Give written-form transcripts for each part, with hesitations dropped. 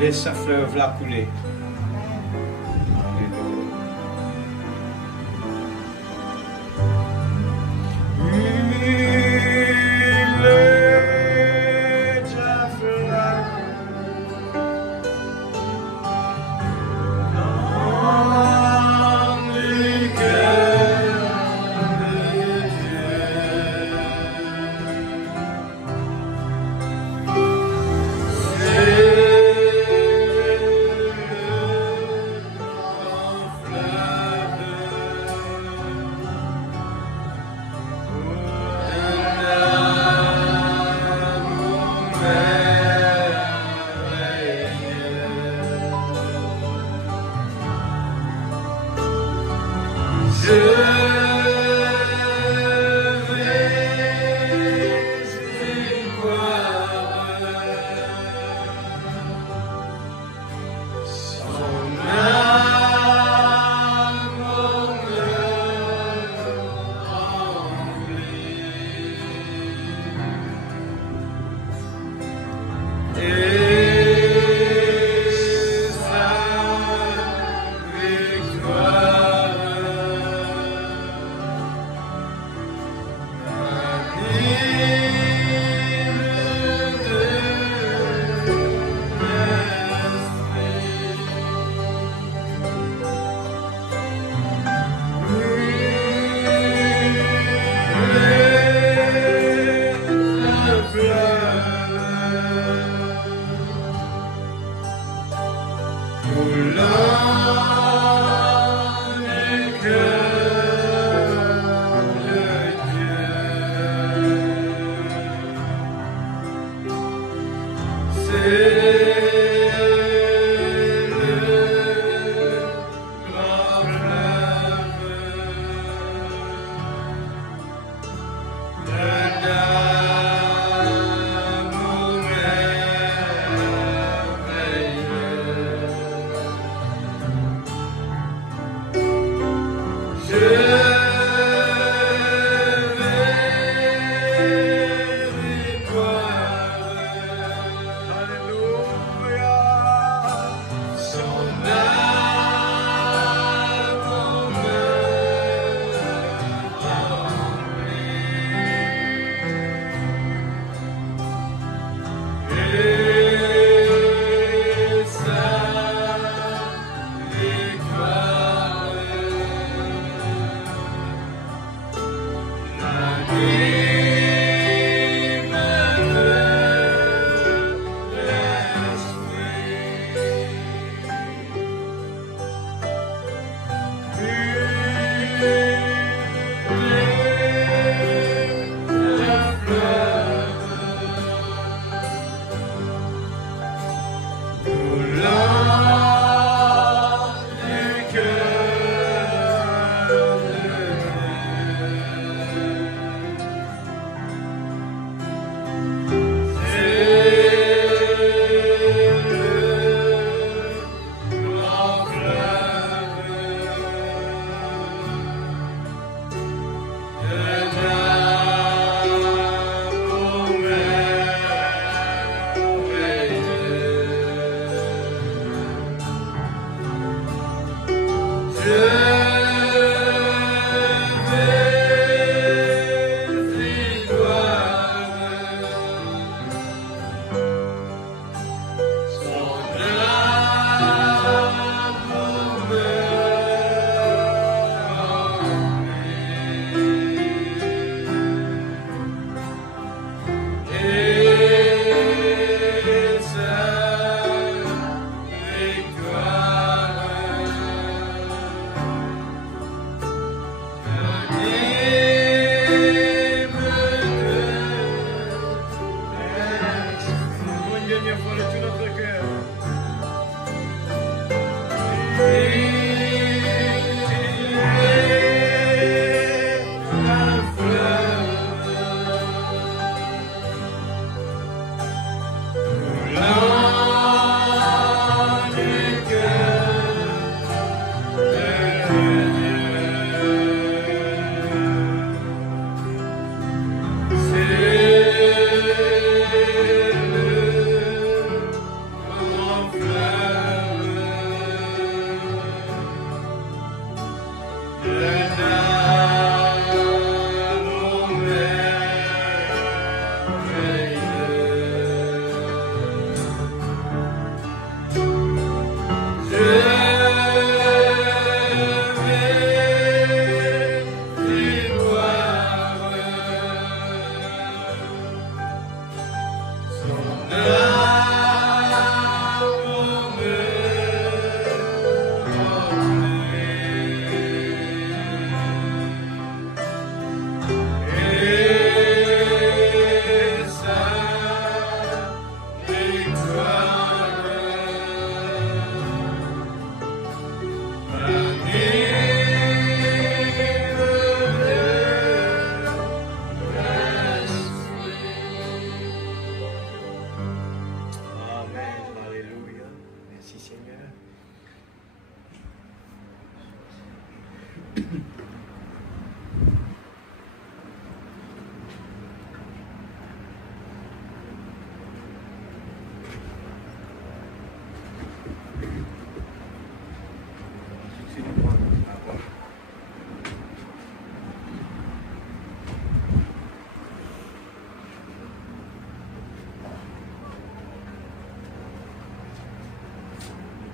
Laisse sa fleuve la couler.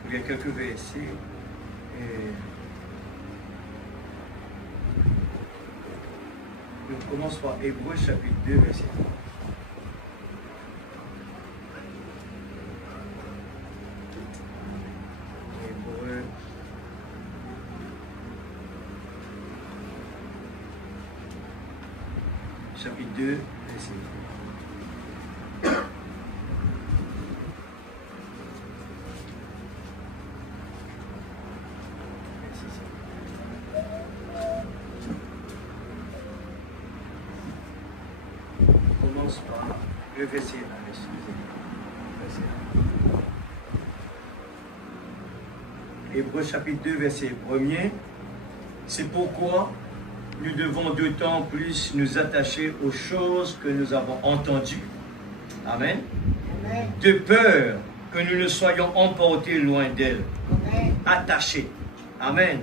il y a quelques versets. Et on commence par Hébreux chapitre 2, verset 3. Hébreux chapitre 2, verset 3. Le verset 1, excusez-moi. Hébreux chapitre 2, verset 1er. C'est pourquoi nous devons d'autant plus nous attacher aux choses que nous avons entendues. Amen. Amen. De peur que nous ne soyons emportés loin d'elle. Attachés. Amen.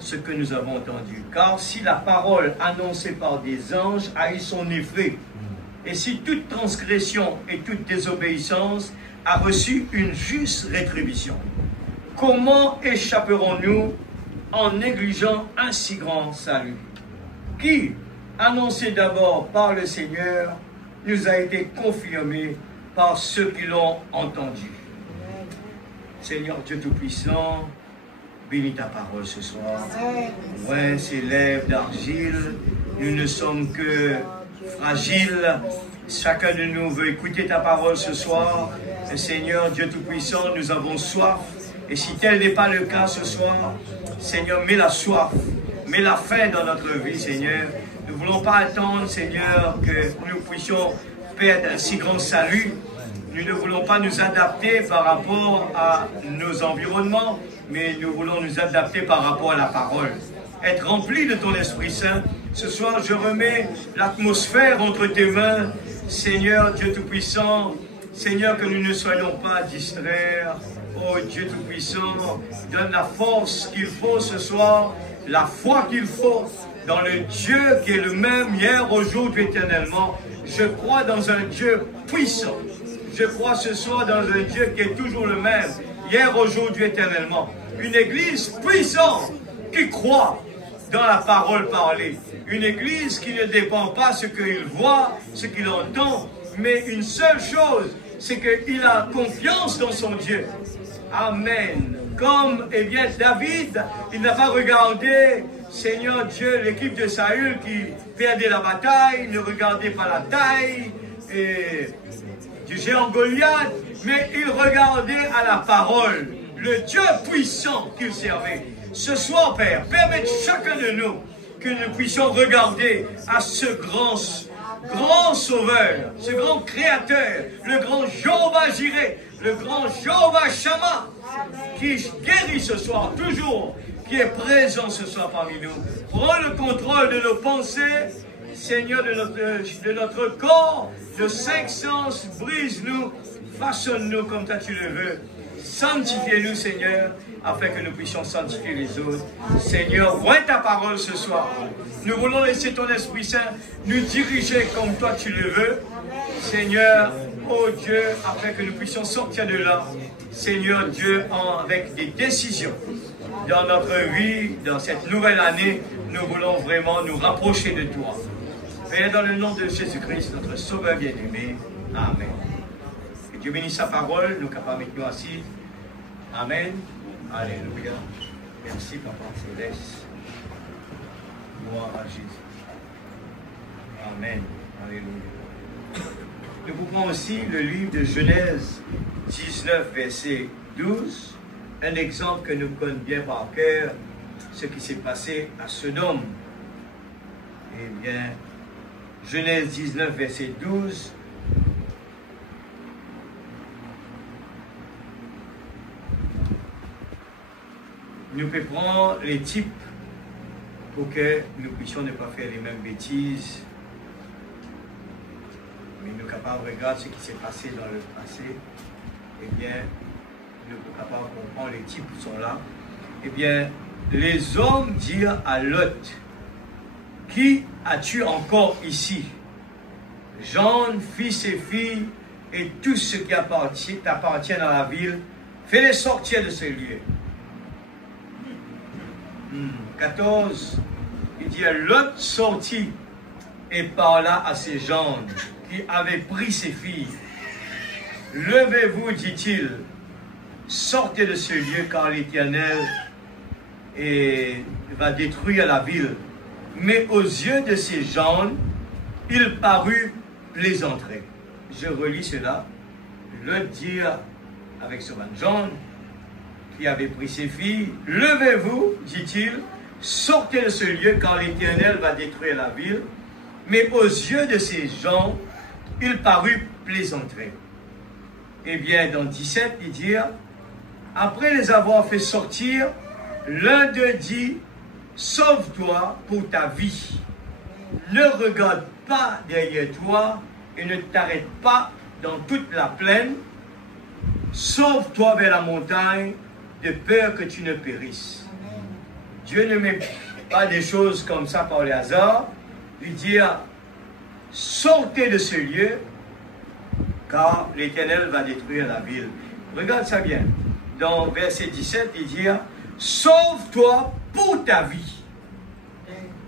Ce que nous avons entendu. Car si la parole annoncée par des anges a eu son effet, et si toute transgression et toute désobéissance a reçu une juste rétribution, comment échapperons-nous en négligeant un si grand salut, qui, annoncé d'abord par le Seigneur, nous a été confirmé par ceux qui l'ont entendu. Seigneur Dieu Tout-Puissant, bénis ta parole ce soir. Ouais, ces lèvres d'argile, nous ne sommes que fragiles. Chacun de nous veut écouter ta parole ce soir. Et Seigneur Dieu Tout-Puissant, nous avons soif. Et si tel n'est pas le cas ce soir, Seigneur, mets la soif, mets la faim dans notre vie, Seigneur. Nous ne voulons pas attendre, Seigneur, que nous puissions perdre un si grand salut. Nous ne voulons pas nous adapter par rapport à nos environnements, mais nous voulons nous adapter par rapport à la parole. Être rempli de ton Esprit Saint. Ce soir, je remets l'atmosphère entre tes mains, Seigneur Dieu Tout-Puissant. Seigneur, que nous ne soyons pas distraits. Oh Dieu Tout-Puissant, donne la force qu'il faut ce soir, la foi qu'il faut dans le Dieu qui est le même hier, aujourd'hui, éternellement. Je crois dans un Dieu puissant. Je crois ce soir dans un Dieu qui est toujours le même, hier, aujourd'hui, éternellement. Une église puissante qui croit dans la parole parlée. Une église qui ne dépend pas de ce qu'il voit, ce qu'il entend, mais une seule chose, c'est qu'il a confiance dans son Dieu. Amen. Comme, eh bien, David, il n'a pas regardé, Seigneur Dieu, l'équipe de Saül qui perdait la bataille, ne regardait pas la taille du géant Goliath, mais il regardait à la parole, le Dieu puissant qu'il servait. Ce soir, Père, permette chacun de nous que nous puissions regarder à ce grand sauveur, ce grand créateur, le grand Jéhovah Jireh, le grand Jéhovah Shammah, qui guérit ce soir, toujours, qui est présent ce soir parmi nous. Prends le contrôle de nos pensées, Seigneur, de notre corps, de cinq sens, brise-nous, façonne-nous comme toi tu le veux. Sanctifie-nous, Seigneur, afin que nous puissions sanctifier les autres. Seigneur, vois ta parole ce soir. Nous voulons laisser ton Esprit Saint nous diriger comme toi tu le veux. Seigneur, oh Dieu, afin que nous puissions sortir de là, Seigneur Dieu, avec des décisions dans notre vie, dans cette nouvelle année, nous voulons vraiment nous rapprocher de toi. Père, dans le nom de Jésus-Christ, notre Sauveur bien-aimé. Amen. Que Dieu bénisse sa parole, nous capables de nous assis. Amen. Alléluia. Merci, Papa Céleste. Gloire à Jésus. Amen. Alléluia. Nous pouvons aussi le livre de Genèse 19, verset 12. Un exemple que nous connaissons bien par cœur, ce qui s'est passé à Sodome. Eh bien, Genèse 19, verset 12. Nous pouvons prendre les types pour que nous puissions ne pas faire les mêmes bêtises. Mais nous sommes capables de regarder ce qui s'est passé dans le passé. Eh bien, nous sommes capables de comprendre les types qui sont là. Eh bien, les hommes dirent à Lot, qui as-tu encore ici? Jean, fils et filles, et tout ce qui t'appartient dans la ville, Fais-les sortir de ce lieu. 14, il dit, Lot sortit et parla à ses gendres qui avaient pris ses filles. Levez-vous, dit-il, sortez de ce lieu car l'Éternel va détruire la ville. Mais aux yeux de ces gens, il parut plaisanterie. Je relis cela. Le dire avec ce Jean qui avait pris ses filles, levez-vous, dit-il, sortez de ce lieu car l'Éternel va détruire la ville. Mais aux yeux de ces gens, il parut plaisanterie. Eh bien, dans 17, il dit, après les avoir fait sortir, l'un d'eux dit, sauve-toi pour ta vie. Ne regarde pas derrière toi et ne t'arrête pas dans toute la plaine. Sauve-toi vers la montagne de peur que tu ne périsses. Dieu ne met pas des choses comme ça par le hasard. Il dit, sortez de ce lieu car l'Éternel va détruire la ville. Regarde ça bien. Dans verset 17, il dit, sauve-toi pour ta vie.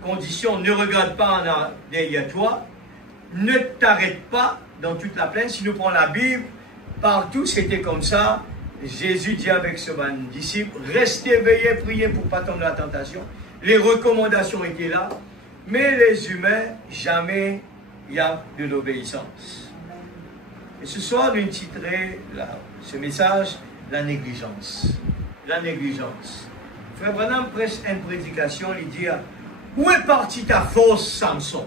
Condition, ne regarde pas derrière toi, ne t'arrête pas dans toute la plaine. Si nous prenons la Bible, partout c'était comme ça. Jésus dit avec ce disciple, restez veillés, priez pour ne pas tomber dans la tentation. Les recommandations étaient là, mais les humains, jamais il y a de l'obéissance. Et ce soir, nous titrons ce message, la négligence. La négligence. Frère Branham prêche une prédication, il dit, où est partie ta force, Samson?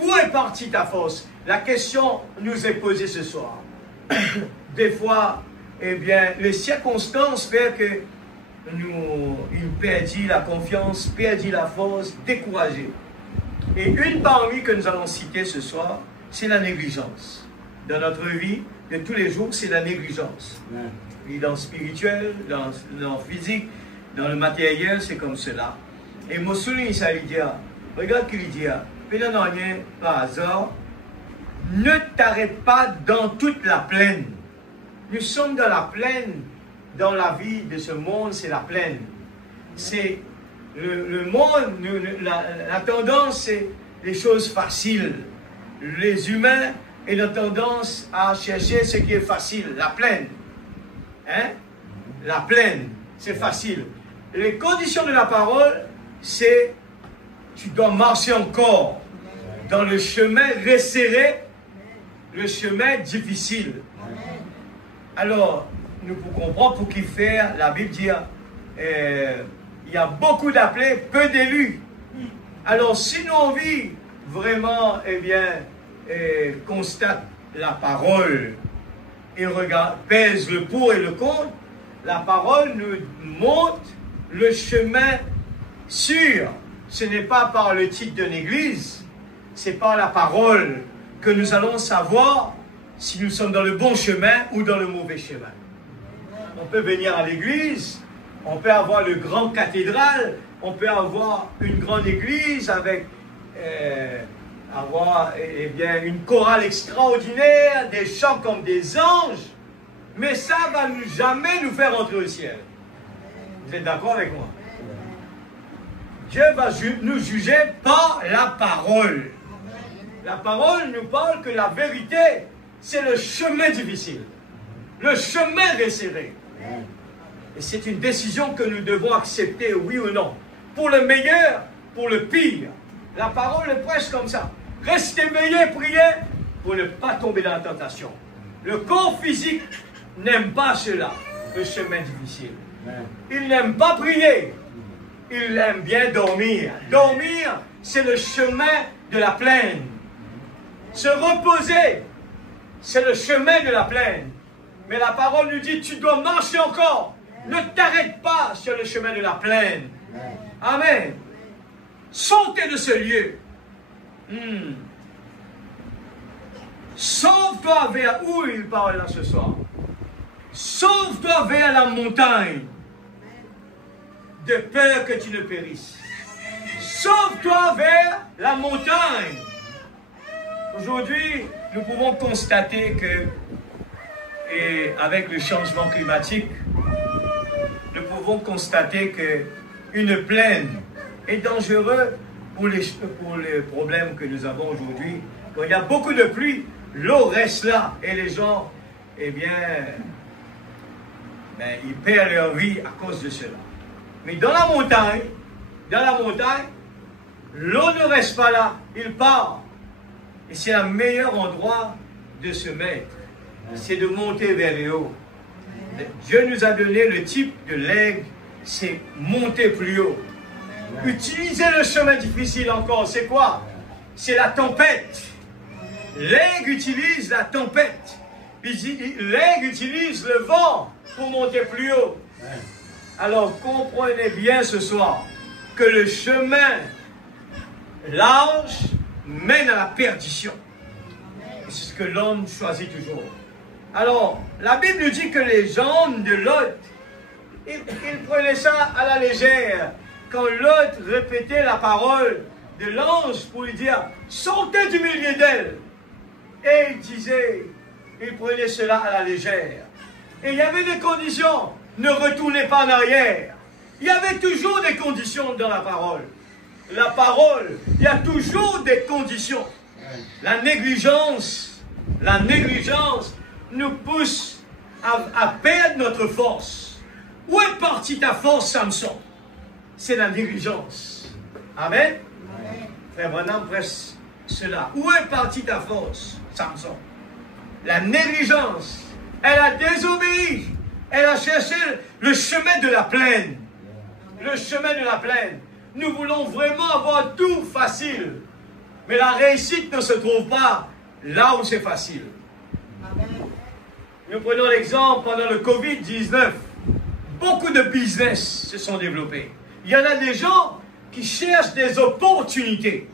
Où est partie ta force? La question nous est posée ce soir. Des fois, eh bien, les circonstances font que nous perdons la confiance, perdons la force, découragés. Et une parmi que nous allons citer ce soir, c'est la négligence. Dans notre vie de tous les jours, c'est la négligence. Et dans le spirituel, dans le physique, dans le matériel, c'est comme cela. Et Moussouli, ça lui dit, regarde qu'il dit, par hasard, ne t'arrête pas dans toute la plaine. Nous sommes dans la plaine, dans la vie de ce monde, c'est la plaine. C'est le monde, la tendance, c'est les choses faciles. Les humains ont la tendance à chercher ce qui est facile, la plaine. Hein? La plaine, c'est facile. Les conditions de la parole, c'est tu dois marcher encore dans le chemin resserré, le chemin difficile. Alors, nous pouvons comprendre pour qui faire, la Bible dit, il y a beaucoup d'appelés, peu d'élus. Alors, si nos vies vraiment, eh bien, constatent la parole et pèse le pour et le contre, la parole nous montre le chemin sûr. Ce n'est pas par le titre d'une église, c'est par la parole que nous allons savoir si nous sommes dans le bon chemin ou dans le mauvais chemin. On peut venir à l'église, on peut avoir le grand cathédrale, on peut avoir une grande église avec bien, une chorale extraordinaire, des chants comme des anges, mais ça ne va jamais nous faire entrer au ciel. Vous êtes d'accord avec moi? Dieu va nous juger par la parole. La parole nous parle que la vérité, c'est le chemin difficile, le chemin resserré. Et c'est une décision que nous devons accepter, oui ou non. Pour le meilleur, pour le pire. La parole le prêche comme ça. Restez veillés, priez, pour ne pas tomber dans la tentation. Le corps physique n'aime pas cela, le chemin difficile. Il n'aime pas prier. Il aime bien dormir. Dormir, c'est le chemin de la plaine. Se reposer, c'est le chemin de la plaine. Mais la parole nous dit, tu dois marcher encore. Ne t'arrête pas sur le chemin de la plaine. Amen. Sortez de ce lieu. Sauve-toi vers où il parle là ce soir. Sauve-toi vers la montagne. De peur que tu ne périsses. Sauve-toi vers la montagne. Aujourd'hui, nous pouvons constater que Et avec le changement climatique, nous pouvons constater qu'une plaine est dangereuse pour les problèmes que nous avons aujourd'hui. Quand il y a beaucoup de pluie, l'eau reste là et les gens, eh bien, ils perdent leur vie à cause de cela. Mais dans la montagne, l'eau ne reste pas là, il part. Et c'est le meilleur endroit de se mettre. C'est de monter vers le haut. Dieu nous a donné le type de l'aigle, c'est monter plus haut. Utiliser le chemin difficile encore, c'est quoi? C'est la tempête. L'aigle utilise la tempête. L'aigle utilise le vent pour monter plus haut. Alors comprenez bien ce soir que le chemin large mène à la perdition. C'est ce que l'homme choisit toujours. Alors, la Bible nous dit que les gens de Lot, ils prenaient ça à la légère. Quand Lot répétait la parole de l'ange pour lui dire « Sortez du milieu d'elle !» Et il disait, il prenait cela à la légère. Et il y avait des conditions. Ne retournez pas en arrière. Il y avait toujours des conditions dans la parole. La parole, il y a toujours des conditions. La négligence nous pousse à perdre notre force. Où est partie ta force, Samson? C'est la négligence. Amen. Frère Branham presse cela. Où est partie ta force, Samson? La négligence. Elle a désobéi. Elle a cherché le chemin de la plaine. Le chemin de la plaine. Nous voulons vraiment avoir tout facile. Mais la réussite ne se trouve pas là où c'est facile. Nous prenons l'exemple pendant le Covid-19. Beaucoup de business se sont développés. Il y en a des gens qui cherchent des opportunités.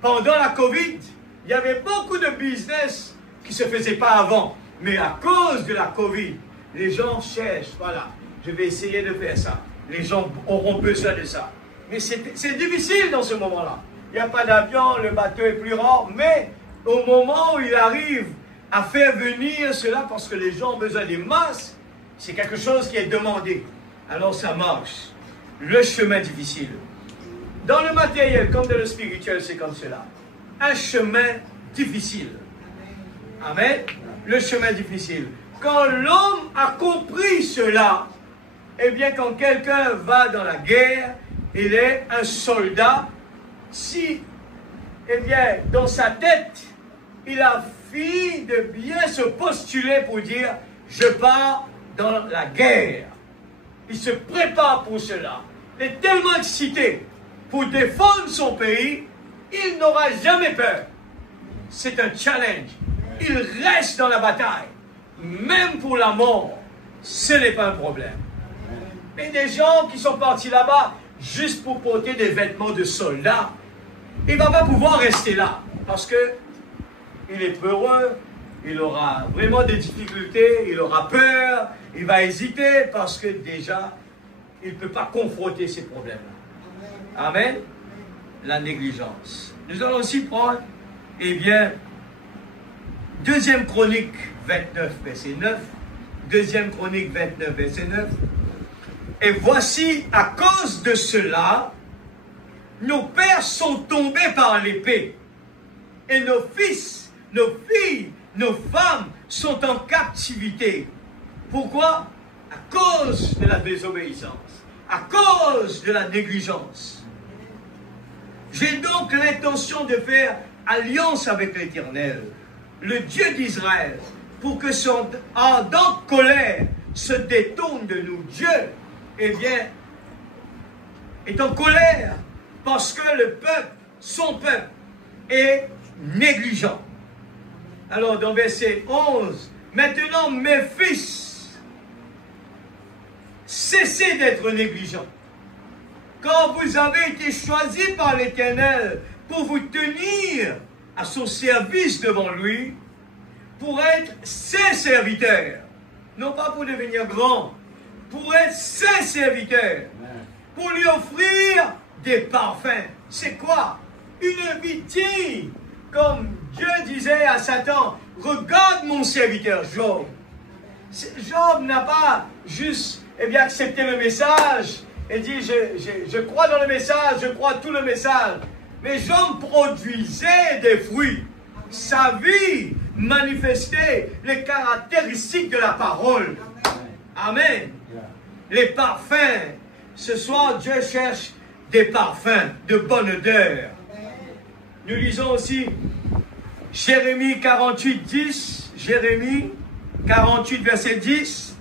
Pendant la Covid, il y avait beaucoup de business qui ne se faisaient pas avant. Mais à cause de la Covid, les gens cherchent, voilà, je vais essayer de faire ça. Les gens auront besoin de ça. Mais c'est difficile dans ce moment-là. Il n'y a pas d'avion, le bateau est plus rare, mais au moment où il arrive à faire venir cela, parce que les gens ont besoin des masses, c'est quelque chose qui est demandé. Alors ça marche. Le chemin difficile. Dans le matériel comme dans le spirituel, c'est comme cela. Un chemin difficile. Amen. Le chemin difficile. Quand l'homme a compris cela, eh bien quand quelqu'un va dans la guerre, il est un soldat. Si, eh bien, dans sa tête, il a fini de bien se postuler pour dire, je pars dans la guerre. Il se prépare pour cela. Il est tellement excité pour défendre son pays, il n'aura jamais peur. C'est un challenge. Il reste dans la bataille. Même pour la mort, ce n'est pas un problème. Mais des gens qui sont partis là-bas juste pour porter des vêtements de soldats, il ne va pas pouvoir rester là. Parce que il est peureux, il aura vraiment des difficultés, il aura peur, il va hésiter parce que déjà, il ne peut pas confronter ces problèmes-là. Amen. La négligence. Nous allons aussi prendre, eh bien, 2e Chronique 29, verset 9. 2e Chronique 29, verset 9. Et voici, à cause de cela, nos pères sont tombés par l'épée. Et nos fils, nos filles, nos femmes sont en captivité. Pourquoi? À cause de la désobéissance. À cause de la négligence. J'ai donc l'intention de faire alliance avec l'Éternel, le Dieu d'Israël, pour que son ardente colère se détourne de nous. Dieu, eh bien, est en colère parce que le peuple, son peuple, est négligent. Alors, dans verset 11, maintenant, mes fils, cessez d'être négligents. Quand vous avez été choisis par l'Éternel pour vous tenir à son service devant lui, pour être ses serviteurs, non pas pour devenir grand, pour être ses serviteurs, pour lui offrir des parfums. C'est quoi? Une vie digne, comme Dieu disait à Satan, regarde mon serviteur Job, Job n'a pas juste accepté le message et dit je crois dans le message, je crois tout le message. Mais Job produisait des fruits. Sa vie manifestait les caractéristiques de la parole. Amen. Les parfums. Ce soir, Dieu cherche des parfums de bonne odeur. Nous lisons aussi Jérémie 48, 10. Jérémie 48, verset 10.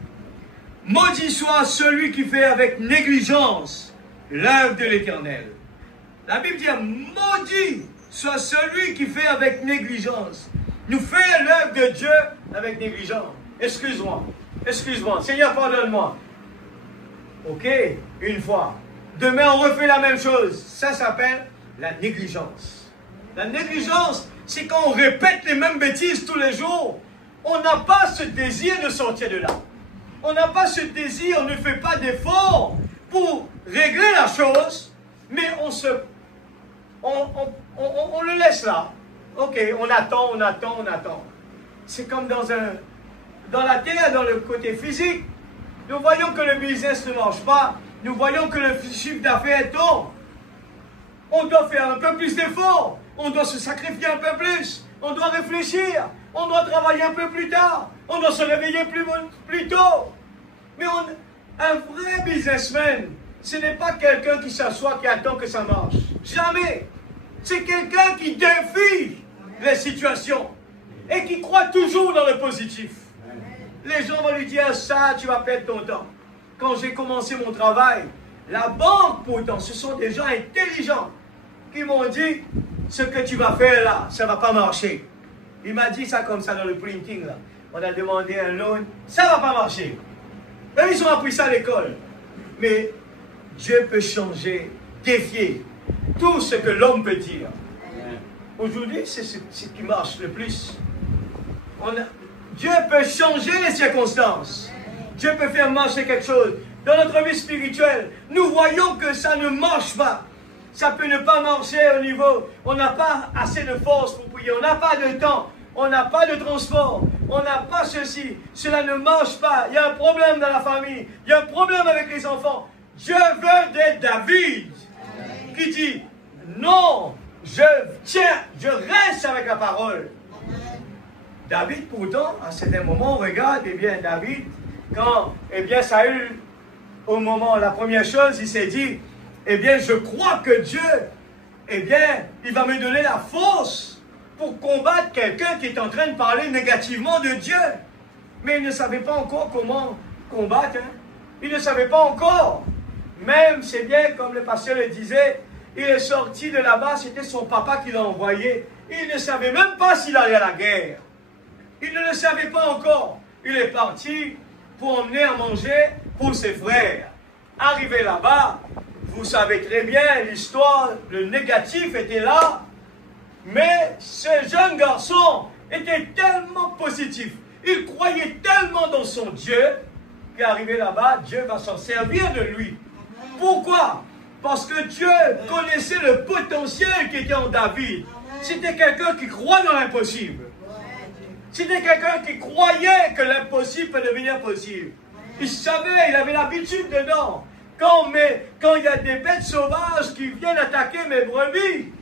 Maudit soit celui qui fait avec négligence l'œuvre de l'Éternel. La Bible dit maudit soit celui qui fait avec négligence. Nous fait l'œuvre de Dieu avec négligence. Excuse-moi, Seigneur, pardonne-moi. Ok, une fois. Demain, on refait la même chose. Ça s'appelle la négligence. La négligence, c'est quand on répète les mêmes bêtises tous les jours. On n'a pas ce désir de sortir de là. On n'a pas ce désir, on ne fait pas d'effort pour régler la chose, mais on le laisse là. Ok, on attend. C'est comme dans la terre, dans le côté physique. Nous voyons que le business ne marche pas. Nous voyons que le chiffre d'affaires tombe. On doit faire un peu plus d'efforts. On doit se sacrifier un peu plus. On doit réfléchir. On doit travailler un peu plus tard. On doit se réveiller plus tôt. Mais un vrai businessman, ce n'est pas quelqu'un qui s'assoit, qui attend que ça marche. Jamais. C'est quelqu'un qui défie les situations et qui croit toujours dans le positif. Les gens vont lui dire ça, tu vas perdre ton temps. Quand j'ai commencé mon travail, la banque pourtant, ce sont des gens intelligents qui m'ont dit ce que tu vas faire là, ça ne va pas marcher. Il m'a dit ça comme ça dans le printing là. On a demandé un loan, ça ne va pas marcher. Même ils ont appris ça à l'école. Mais Dieu peut changer, défier tout ce que l'homme peut dire. Aujourd'hui, c'est ce qui marche le plus. Dieu peut changer les circonstances. Dieu peut faire marcher quelque chose. Dans notre vie spirituelle, nous voyons que ça ne marche pas. Ça peut ne pas marcher au niveau. On n'a pas assez de force pour prier. On n'a pas de temps. On n'a pas de transport. On n'a pas ceci. Cela ne marche pas. Il y a un problème dans la famille. Il y a un problème avec les enfants. Dieu veut des David qui dit non, je reste avec la parole. David, pourtant, à certains moments, on regarde, David, quand, Saül, au moment, la première chose, il s'est dit, je crois que Dieu, il va me donner la force pour combattre quelqu'un qui est en train de parler négativement de Dieu. Mais il ne savait pas encore comment combattre. Il ne savait pas encore. Même, c'est bien, comme le pasteur le disait, il est sorti de là-bas, c'était son papa qui l'a envoyé. Il ne savait même pas s'il allait à la guerre. Il ne le savait pas encore. Il est parti pour emmener à manger pour ses frères. Arrivé là-bas, vous savez très bien l'histoire, le négatif était là. Mais ce jeune garçon était tellement positif. Il croyait tellement dans son Dieu qu'arrivé là-bas, Dieu va s'en servir de lui. Pourquoi? Parce que Dieu connaissait le potentiel qui était en David. C'était quelqu'un qui croit dans l'impossible. C'était quelqu'un qui croyait que l'impossible peut devenir possible. Il savait, il avait l'habitude dedans. Quand il y a des bêtes sauvages qui viennent attaquer mes brebis,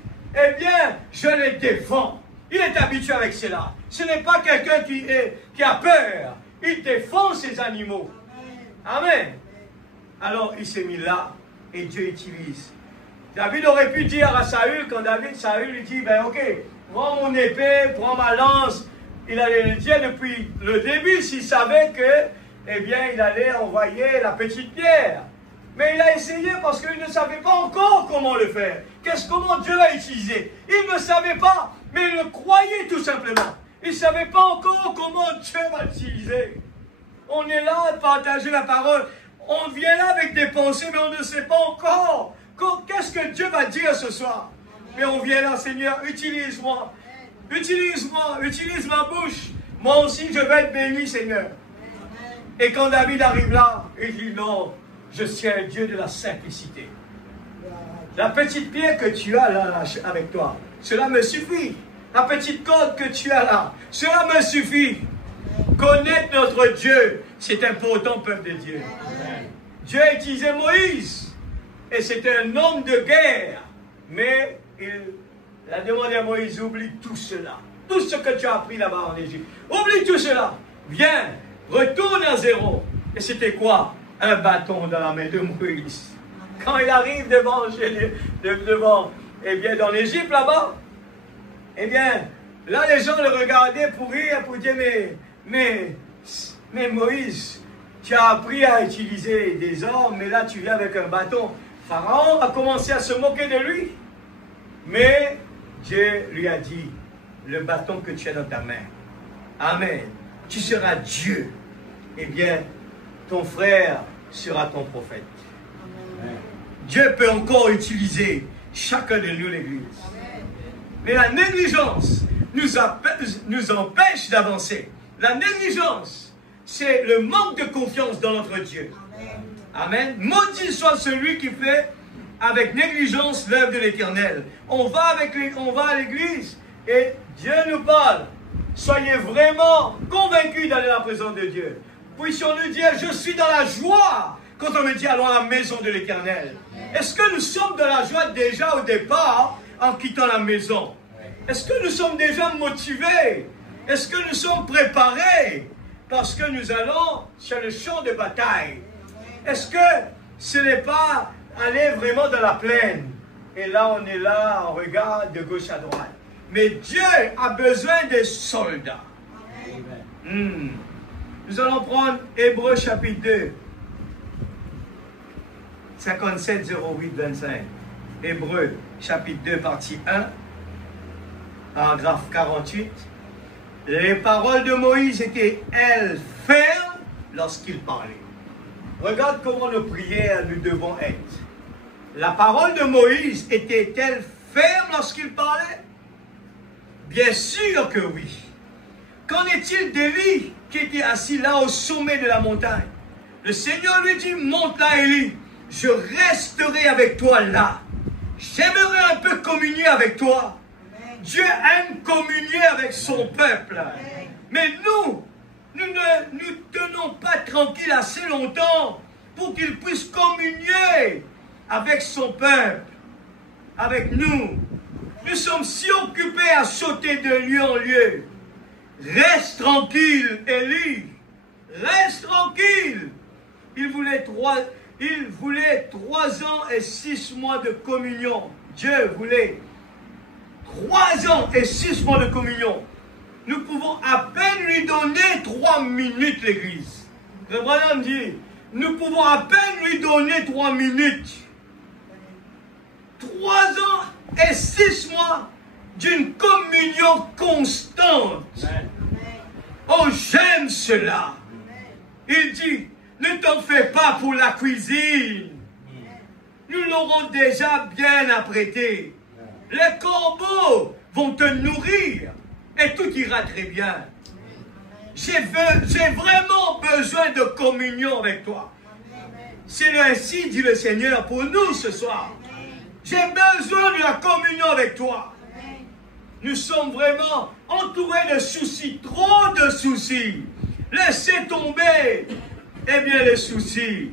je les défends. Il est habitué avec cela. Ce n'est pas quelqu'un qui a peur. Il défend ses animaux. Amen. Alors il s'est mis là et Dieu utilise. David aurait pu dire à Saül, quand Saül lui dit, ok, prends mon épée, prends ma lance. Il allait le dire depuis le début s'il savait que, il allait envoyer la petite pierre. Mais il a essayé parce qu'il ne savait pas encore comment le faire. Comment Dieu va utiliser? Il ne savait pas, mais il le croyait tout simplement. Il ne savait pas encore comment Dieu va l'utiliser. On est là à partager la parole. On vient là avec des pensées, mais on ne sait pas encore qu'est-ce que Dieu va dire ce soir. Mais on vient là, Seigneur, utilise-moi. Utilise-moi, utilise ma bouche. Moi aussi, je vais être béni, Seigneur. Et quand David arrive là, il dit non, je suis un Dieu de la simplicité. La petite pierre que tu as là avec toi, cela me suffit. La petite corde que tu as là, cela me suffit. Connaître notre Dieu, c'est important, peuple de Dieu. Dieu a utilisé Moïse. Et c'était un homme de guerre. Mais il a demandé à Moïse, oublie tout cela. Tout ce que tu as appris là-bas en Égypte. Oublie tout cela. Viens, retourne à zéro. Et c'était quoi? Un bâton dans la main de Moïse. Quand il arrive devant eh bien, dans l'Égypte là-bas, eh bien, là les gens le regardaient pour rire, pour dire, mais Moïse, tu as appris à utiliser des armes, mais là tu viens avec un bâton. Pharaon a commencé à se moquer de lui. Mais Dieu lui a dit, le bâton que tu as dans ta main, amen, tu seras Dieu. Eh bien, ton frère sera ton prophète. Amen. Dieu peut encore utiliser chacun de nous, l'Église. Mais la négligence nous empêche d'avancer. La négligence, c'est le manque de confiance dans notre Dieu. Amen. Maudit soit celui qui fait avec négligence l'œuvre de l'Éternel. On va à l'église et Dieu nous parle. Soyez vraiment convaincus d'aller à la présence de Dieu. Puissions-nous dire, je suis dans la joie quand on me dit allons à la maison de l'Éternel. Est-ce que nous sommes dans la joie déjà au départ en quittant la maison? Est-ce que nous sommes déjà motivés? Est-ce que nous sommes préparés? Parce que nous allons sur le champ de bataille. Est-ce que ce n'est pas aller vraiment dans la plaine? Et là, on est là, on regarde de gauche à droite. Mais Dieu a besoin des soldats. Nous allons prendre Hébreux chapitre 2. 57, 08, 25. Hébreux chapitre 2, partie 1. Paragraphe 48. Les paroles de Moïse étaient, elles, fermes lorsqu'il parlait. Regarde comment nos prières nous devons être. La parole de Moïse était-elle ferme lorsqu'il parlait? Bien sûr que oui. Qu'en est-il d'Élie qui était assis là au sommet de la montagne? Le Seigneur lui dit, monte là Élie, je resterai avec toi là. J'aimerais un peu communier avec toi. Amen. Dieu aime communier avec son peuple. Amen. Mais nous ne nous tenons pas tranquilles assez longtemps pour qu'il puisse communier avec son peuple, avec nous. Nous sommes si occupés à sauter de lieu en lieu. Reste tranquille, Élie. Reste tranquille. Il voulait 3 ans et 6 mois de communion. Dieu voulait 3 ans et 6 mois de communion. Nous pouvons à peine lui donner 3 minutes, l'Église. Le Branham dit, nous pouvons à peine lui donner 3 minutes. 3 ans et 6 mois d'une communion constante. Amen. Oh, j'aime cela. Amen. Il dit, ne t'en fais pas pour la cuisine. Amen. Nous l'aurons déjà bien apprêté. Amen. Les corbeaux vont te nourrir et tout ira très bien. J'ai vraiment besoin de communion avec toi. C'est ainsi, dit le Seigneur, pour nous ce soir. J'ai besoin de la communion avec toi. Nous sommes vraiment entourés de soucis, trop de soucis. Laissez tomber, eh bien, les soucis.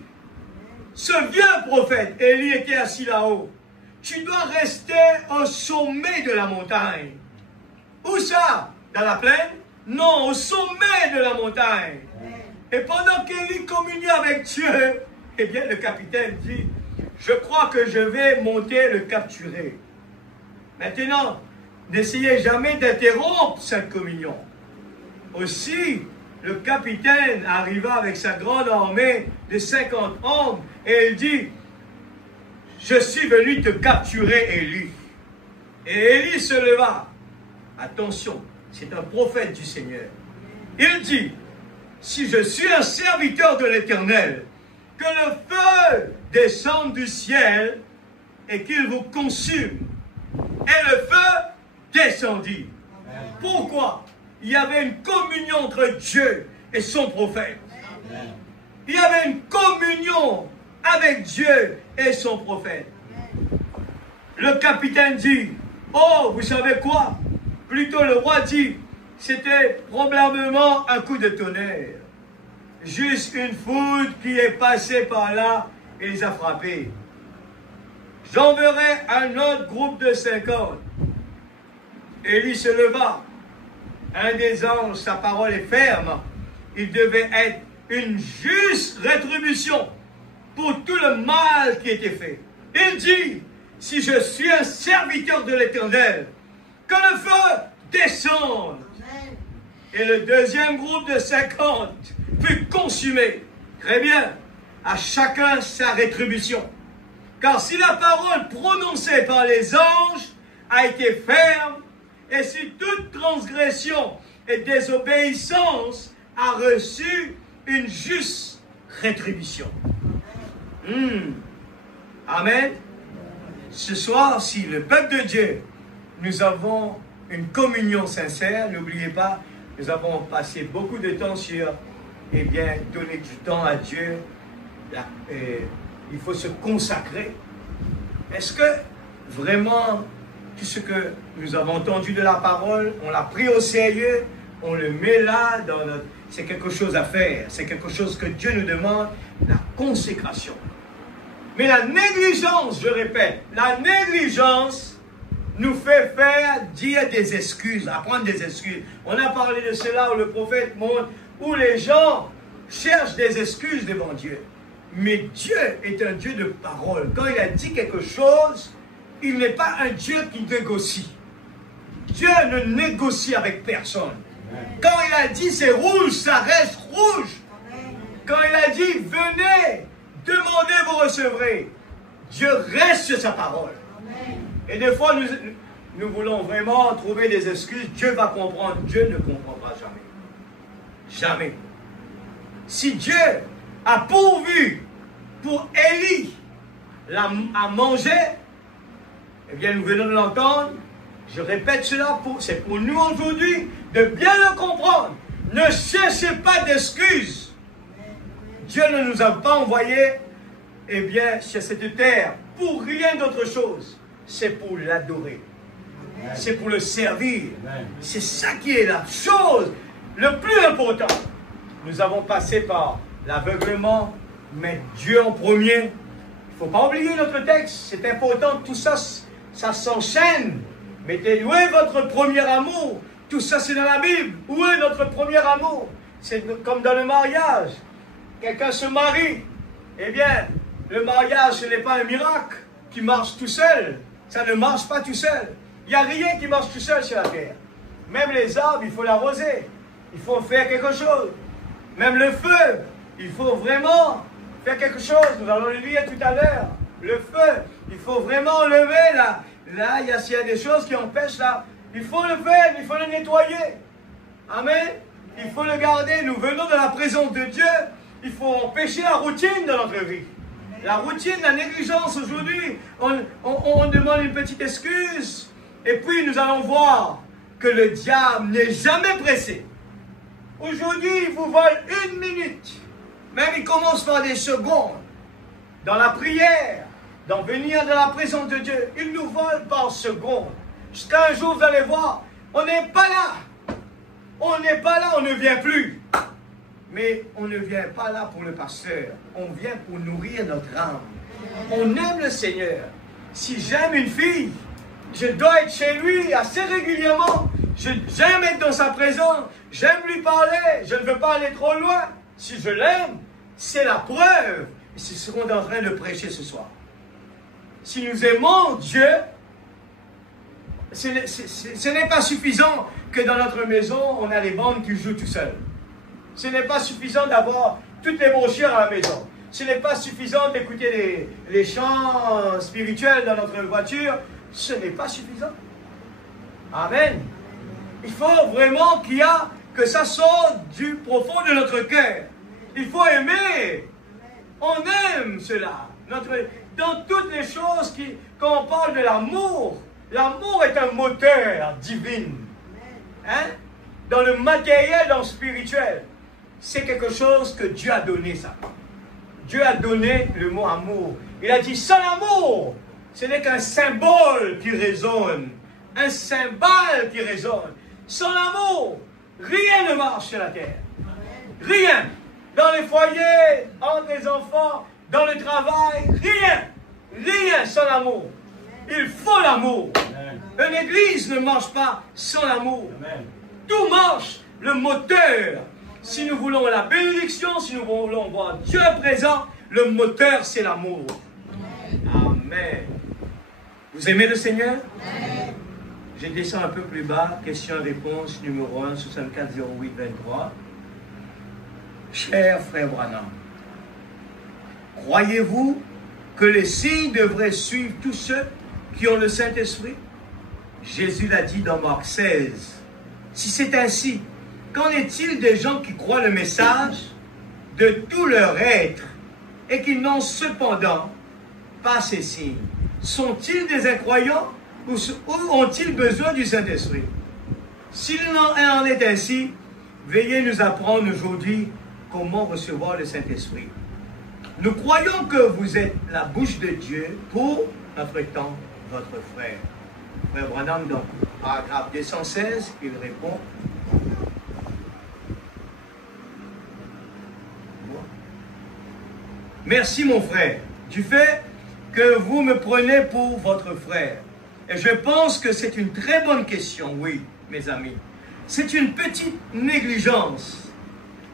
Ce vieux prophète, Élie, était assis là-haut. Tu dois rester au sommet de la montagne. Où ça? Dans la plaine? Non, au sommet de la montagne. Et pendant qu'Élie communiait avec Dieu, eh bien, le capitaine dit, je crois que je vais monter le capturer. Maintenant, n'essayez jamais d'interrompre cette communion. Aussi, le capitaine arriva avec sa grande armée de 50 hommes et il dit, je suis venu te capturer, Élie. Et Élie se leva. Attention, c'est un prophète du Seigneur. Il dit, si je suis un serviteur de l'Éternel, que le feu descende du ciel et qu'il vous consume. Et le feu descendit. Amen. Pourquoi? Il y avait une communion entre Dieu et son prophète. Amen. Il y avait une communion avec Dieu et son prophète. Amen. Le capitaine dit, oh, vous savez quoi? Plutôt le roi dit, c'était probablement un coup de tonnerre. Juste une foudre qui est passée par là et les a frappés. J'enverrai un autre groupe de 50. Élie se leva. Un des anges, sa parole est ferme. Il devait être une juste rétribution pour tout le mal qui était fait. Il dit, si je suis un serviteur de l'Éternel, que le feu descende. Amen. Et le deuxième groupe de 50 fut consumé. Très bien, à chacun sa rétribution. Car si la parole prononcée par les anges a été ferme, et si toute transgression et désobéissance a reçu une juste rétribution. Amen. Ce soir, si le peuple de Dieu, nous avons une communion sincère, n'oubliez pas, nous avons passé beaucoup de temps sur, eh bien, donner du temps à Dieu. Il faut se consacrer. Est-ce que vraiment tout ce que nous avons entendu de la parole, on l'a pris au sérieux, on le met là dans notre... C'est quelque chose à faire, c'est quelque chose que Dieu nous demande, la consécration. Mais la négligence, je répète, la négligence nous fait dire des excuses, apprendre des excuses. On a parlé de cela où le prophète montre, où les gens cherchent des excuses devant Dieu. Mais Dieu est un Dieu de parole. Quand il a dit quelque chose, il n'est pas un Dieu qui négocie. Dieu ne négocie avec personne. Quand il a dit c'est rouge, ça reste rouge. Quand il a dit venez, demandez, vous recevrez. Dieu reste sur sa parole. Et des fois, nous voulons vraiment trouver des excuses. Dieu va comprendre. Dieu ne comprendra jamais. Jamais. Si Dieu a pourvu pour Élie à manger, eh bien, nous venons de l'entendre. Je répète cela, c'est pour nous aujourd'hui de bien le comprendre. Ne cherchez pas d'excuses. Dieu ne nous a pas envoyés, eh bien, sur cette terre pour rien d'autre chose. C'est pour l'adorer. C'est pour le servir. C'est ça qui est la chose le plus important. Nous avons passé par l'aveuglement, mais Dieu en premier. Il ne faut pas oublier notre texte. C'est important. Tout ça, ça s'enchaîne. Mettez où est votre premier amour? Tout ça, c'est dans la Bible. Où est notre premier amour? C'est comme dans le mariage. Quelqu'un se marie. Eh bien, le mariage, ce n'est pas un miracle qui marche tout seul. Ça ne marche pas tout seul. Il n'y a rien qui marche tout seul sur la terre. Même les arbres, il faut l'arroser. Il faut faire quelque chose. Même le feu, il faut vraiment faire quelque chose. Nous allons le lire tout à l'heure. Le feu, il faut vraiment lever là. Là, s'il y a des choses qui empêchent là, il faut le faire, il faut le nettoyer. Amen. Il faut le garder. Nous venons de la présence de Dieu. Il faut empêcher la routine de notre vie. La routine, la négligence aujourd'hui, on demande une petite excuse. Et puis nous allons voir que le diable n'est jamais pressé. Aujourd'hui, il vous vole 1 minute. Même il commence par des secondes. Dans la prière, dans venir de la présence de Dieu, il nous vole par secondes. Jusqu'à un jour, vous allez voir, on n'est pas là. On n'est pas là, on ne vient plus. Mais on ne vient pas là pour le pasteur. On vient pour nourrir notre âme. On aime le Seigneur. Si j'aime une fille, je dois être chez lui assez régulièrement. J'aime être dans sa présence. J'aime lui parler. Je ne veux pas aller trop loin. Si je l'aime, c'est la preuve. C'est ce qu'on est en train de prêcher ce soir. Si nous aimons Dieu, ce n'est pas suffisant que dans notre maison, on a les bandes qui jouent tout seul. Ce n'est pas suffisant d'avoir toutes les brochures à la maison. Ce n'est pas suffisant d'écouter les chants spirituels dans notre voiture. Ce n'est pas suffisant. Amen. Il faut vraiment que ça sorte du profond de notre cœur. Il faut aimer. On aime cela. Dans toutes les choses, quand on parle de l'amour, l'amour est un moteur divin. Hein? Dans le matériel, dans le spirituel. C'est quelque chose que Dieu a donné, ça. Dieu a donné le mot amour. Il a dit, sans l'amour, ce n'est qu'un symbole qui résonne. Un symbole qui résonne. Sans l'amour, Rien ne marche sur la terre. Rien. Dans les foyers, entre les enfants, dans le travail, rien. Rien sans l'amour. Il faut l'amour. Une église ne marche pas sans l'amour. Tout marche. Le moteur. Si nous voulons la bénédiction, si nous voulons voir Dieu présent, le moteur c'est l'amour. Amen. Vous aimez le Seigneur? Amen. Je descends un peu plus bas. Question-réponse numéro 1, 64 08 23. Cher frère Branham, croyez-vous que les signes devraient suivre tous ceux qui ont le Saint-Esprit? Jésus l'a dit dans Marc 16. Si c'est ainsi, qu'en est-il des gens qui croient le message de tout leur être et qui n'ont cependant pas ces signes? Sont-ils des incroyants ou ont-ils besoin du Saint-Esprit? S'il en est ainsi, veuillez nous apprendre aujourd'hui comment recevoir le Saint-Esprit. Nous croyons que vous êtes la bouche de Dieu pour notre temps, votre frère. Frère Branham, donc, paragraphe 216, il répond. Merci mon frère, du fait que vous me prenez pour votre frère. Et je pense que c'est une très bonne question, oui, mes amis. C'est une petite négligence.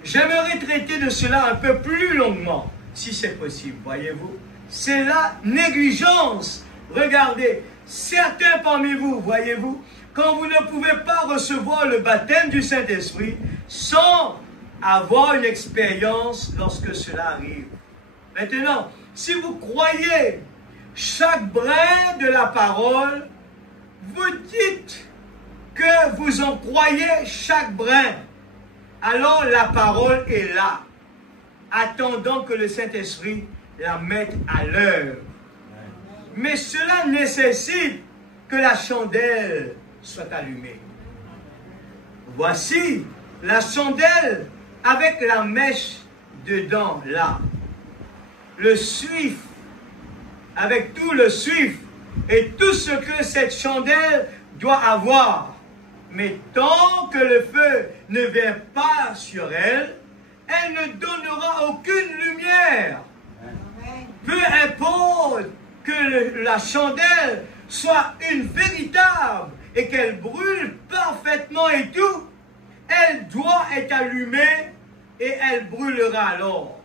J'aimerais traiter de cela un peu plus longuement, si c'est possible, voyez-vous. C'est la négligence. Regardez, certains parmi vous, voyez-vous, quand vous ne pouvez pas recevoir le baptême du Saint-Esprit sans avoir une expérience lorsque cela arrive. Maintenant, si vous croyez chaque brin de la parole, vous dites que vous en croyez chaque brin. Alors la parole est là, attendant que le Saint-Esprit la mette à l'œuvre. Mais cela nécessite que la chandelle soit allumée. Voici la chandelle avec la mèche dedans, là. Le suif, avec tout le suif et tout ce que cette chandelle doit avoir. Mais tant que le feu ne vient pas sur elle, elle ne donnera aucune lumière. Peu importe que la chandelle soit une véritable et qu'elle brûle parfaitement et tout, elle doit être allumée et elle brûlera alors.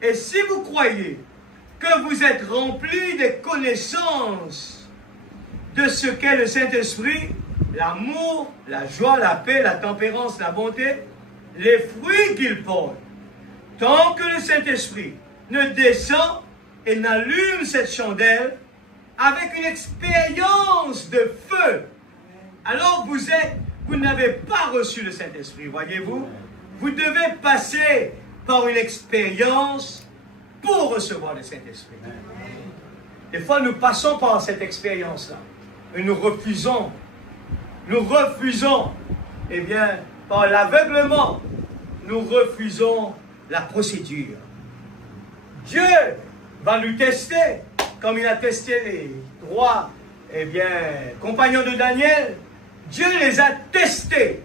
Et si vous croyez que vous êtes rempli des connaissances de ce qu'est le Saint-Esprit, l'amour, la joie, la paix, la tempérance, la bonté, les fruits qu'il porte, tant que le Saint-Esprit ne descend et n'allume cette chandelle avec une expérience de feu, alors vous n'avez pas reçu le Saint-Esprit, voyez-vous. Vous devez passer par une expérience pour recevoir le Saint-Esprit. Des fois, nous passons par cette expérience-là et nous refusons, eh bien, par l'aveuglement, nous refusons la procédure. Dieu va nous tester, comme il a testé les trois, eh bien, compagnons de Daniel. Dieu les a testés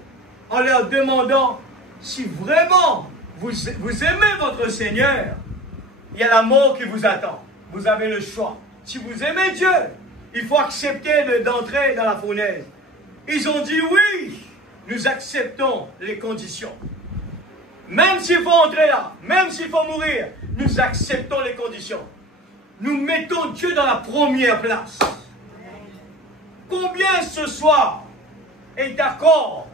en leur demandant si vraiment vous aimez votre Seigneur. Il y a la mort qui vous attend. Vous avez le choix. Si vous aimez Dieu, il faut accepter d'entrer dans la fournaise. Ils ont dit oui, nous acceptons les conditions. Même s'il faut entrer là, même s'il faut mourir, nous acceptons les conditions. Nous mettons Dieu dans la première place. Combien ce soir est d'accord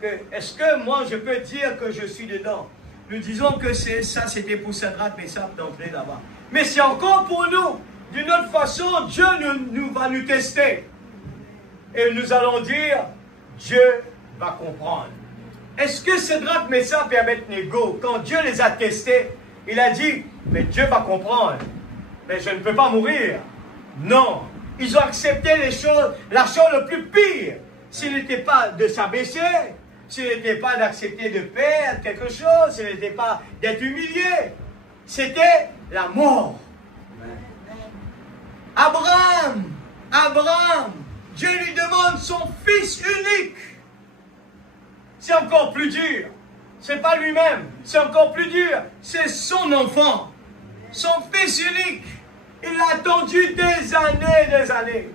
que, est-ce que moi je peux dire que je suis dedans? Nous disons que ça c'était pour Sadrach, Meshach d'entrer là-bas. Mais c'est encore pour nous. D'une autre façon, Dieu va nous tester. Et nous allons dire, Dieu va comprendre. Est-ce que Sadrach, Meshach et Abednego, quand Dieu les a testés, il a dit, mais Dieu va comprendre. Mais je ne peux pas mourir. Non. Ils ont accepté la chose le plus pire. S'il n'était pas de s'abaisser, s'il n'était pas d'accepter de perdre quelque chose, s'il n'était pas d'être humilié, c'était la mort. Abraham, Dieu lui demande son fils unique. c'est encore plus dur. C'est pas lui-même, c'est encore plus dur. C'est son enfant, son fils unique. Il a attendu des années.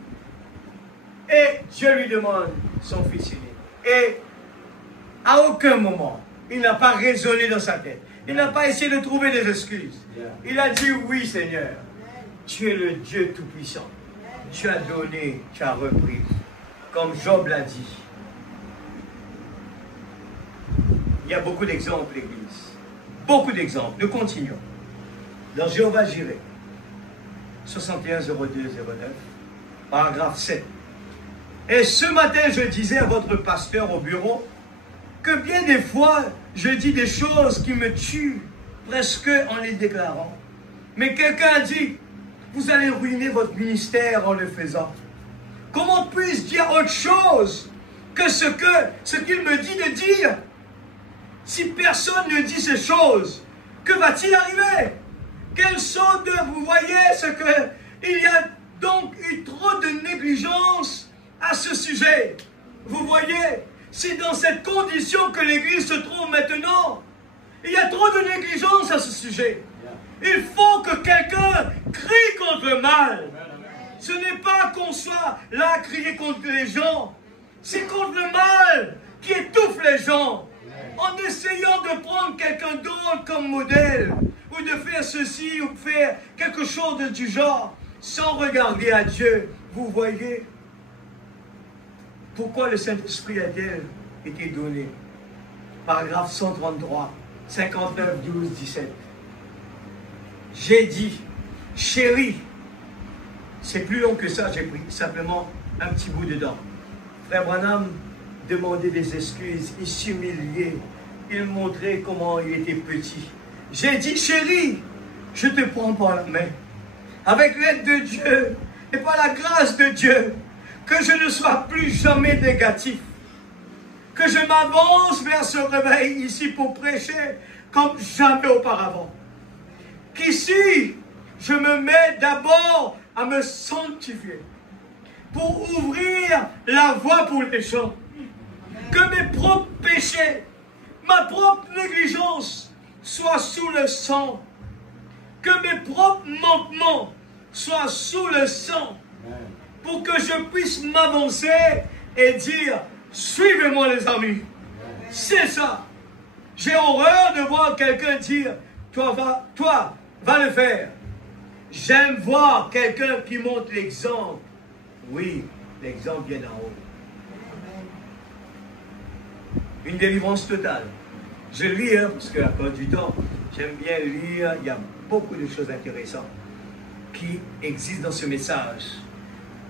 Et Dieu lui demande son fils unique. Et à aucun moment, il n'a pas raisonné dans sa tête. Il n'a pas essayé de trouver des excuses. Il a dit, oui Seigneur, tu es le Dieu Tout-Puissant. Tu as donné, tu as repris. Comme Job l'a dit. Il y a beaucoup d'exemples, l'Église. Beaucoup d'exemples. Nous continuons. Dans Jéhovah Jireh, 61-02-09, paragraphe 7. Et ce matin, je disais à votre pasteur au bureau que bien des fois, je dis des choses qui me tuent presque en les déclarant. Mais quelqu'un a dit, vous allez ruiner votre ministère en le faisant. Comment puis-je dire autre chose que ce qu'il me dit de dire? Si personne ne dit ces choses, que va-t-il arriver? Quelles sont de... Vous voyez ce que... Il y a donc eu trop de négligence à ce sujet. Vous voyez, c'est dans cette condition que l'Église se trouve maintenant. Il y a trop de négligence à ce sujet. Il faut que quelqu'un crie contre le mal. Ce n'est pas qu'on soit là à crier contre les gens. C'est contre le mal qui étouffe les gens. En essayant de prendre quelqu'un d'autre comme modèle, ou de faire ceci, ou de faire quelque chose du genre, sans regarder à Dieu. Vous voyez pourquoi le Saint-Esprit a-t-il été donné? Paragraphe 133, 59, 12, 17. J'ai dit, chérie, c'est plus long que ça, j'ai pris simplement un petit bout dedans. Frère Branham demandait des excuses, il s'humiliait, il montrait comment il était petit. J'ai dit, chérie, je te prends par la main, avec l'aide de Dieu et par la grâce de Dieu, que je ne sois plus jamais négatif, que je m'avance vers ce réveil ici pour prêcher comme jamais auparavant. Qu'ici, je me mets d'abord à me sanctifier, pour ouvrir la voie pour les gens. Que mes propres péchés, ma propre négligence soient sous le sang. Que mes propres manquements soient sous le sang. Pour que je puisse m'avancer et dire, suivez-moi les amis. C'est ça. J'ai horreur de voir quelqu'un dire, toi, va le faire. J'aime voir quelqu'un qui montre l'exemple. Oui, l'exemple vient d'en haut. Une délivrance totale. Je lis, parce qu'à cause du temps, j'aime bien lire. Il y a beaucoup de choses intéressantes qui existent dans ce message.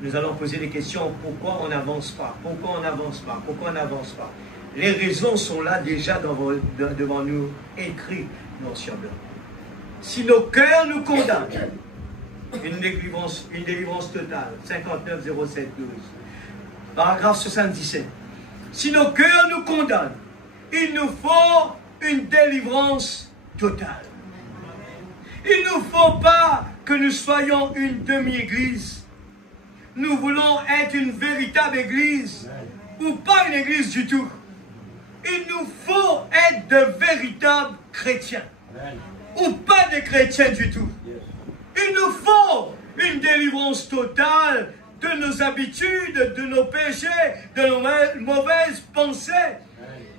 Nous allons poser des questions. Pourquoi on n'avance pas? Pourquoi on n'avance pas? Pourquoi on n'avance pas? Les raisons sont là déjà devant nous, écrites noir sur blanc. Si nos cœurs nous condamnent, une délivrance totale, 59, 07, 12. Paragraphe 77. Si nos cœurs nous condamnent, il nous faut une délivrance totale. Il ne nous faut pas que nous soyons une demi-église. Nous voulons être une véritable église ou pas une église du tout. Il nous faut être de véritables chrétiens ou pas des chrétiens du tout. Il nous faut une délivrance totale de nos habitudes, de nos péchés, de nos mauvaises pensées,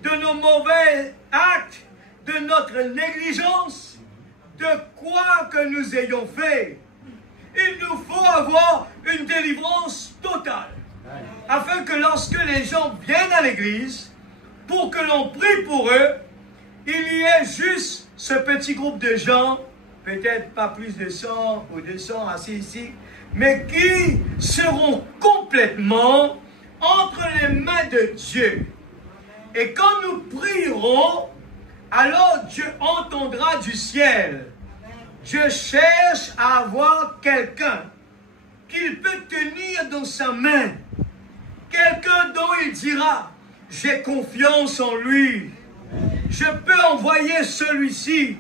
de nos mauvais actes, de notre négligence, de quoi que nous ayons fait. Il nous faut avoir une délivrance totale, afin que lorsque les gens viennent à l'église, pour que l'on prie pour eux, il y ait juste ce petit groupe de gens, peut-être pas plus de 100 ou 200 assis ici, mais qui seront complètement entre les mains de Dieu. Et quand nous prierons, alors Dieu entendra du ciel. Dieu cherche à avoir quelqu'un qu'il peut tenir dans sa main. Quelqu'un dont il dira, j'ai confiance en lui. Je peux envoyer celui-ci,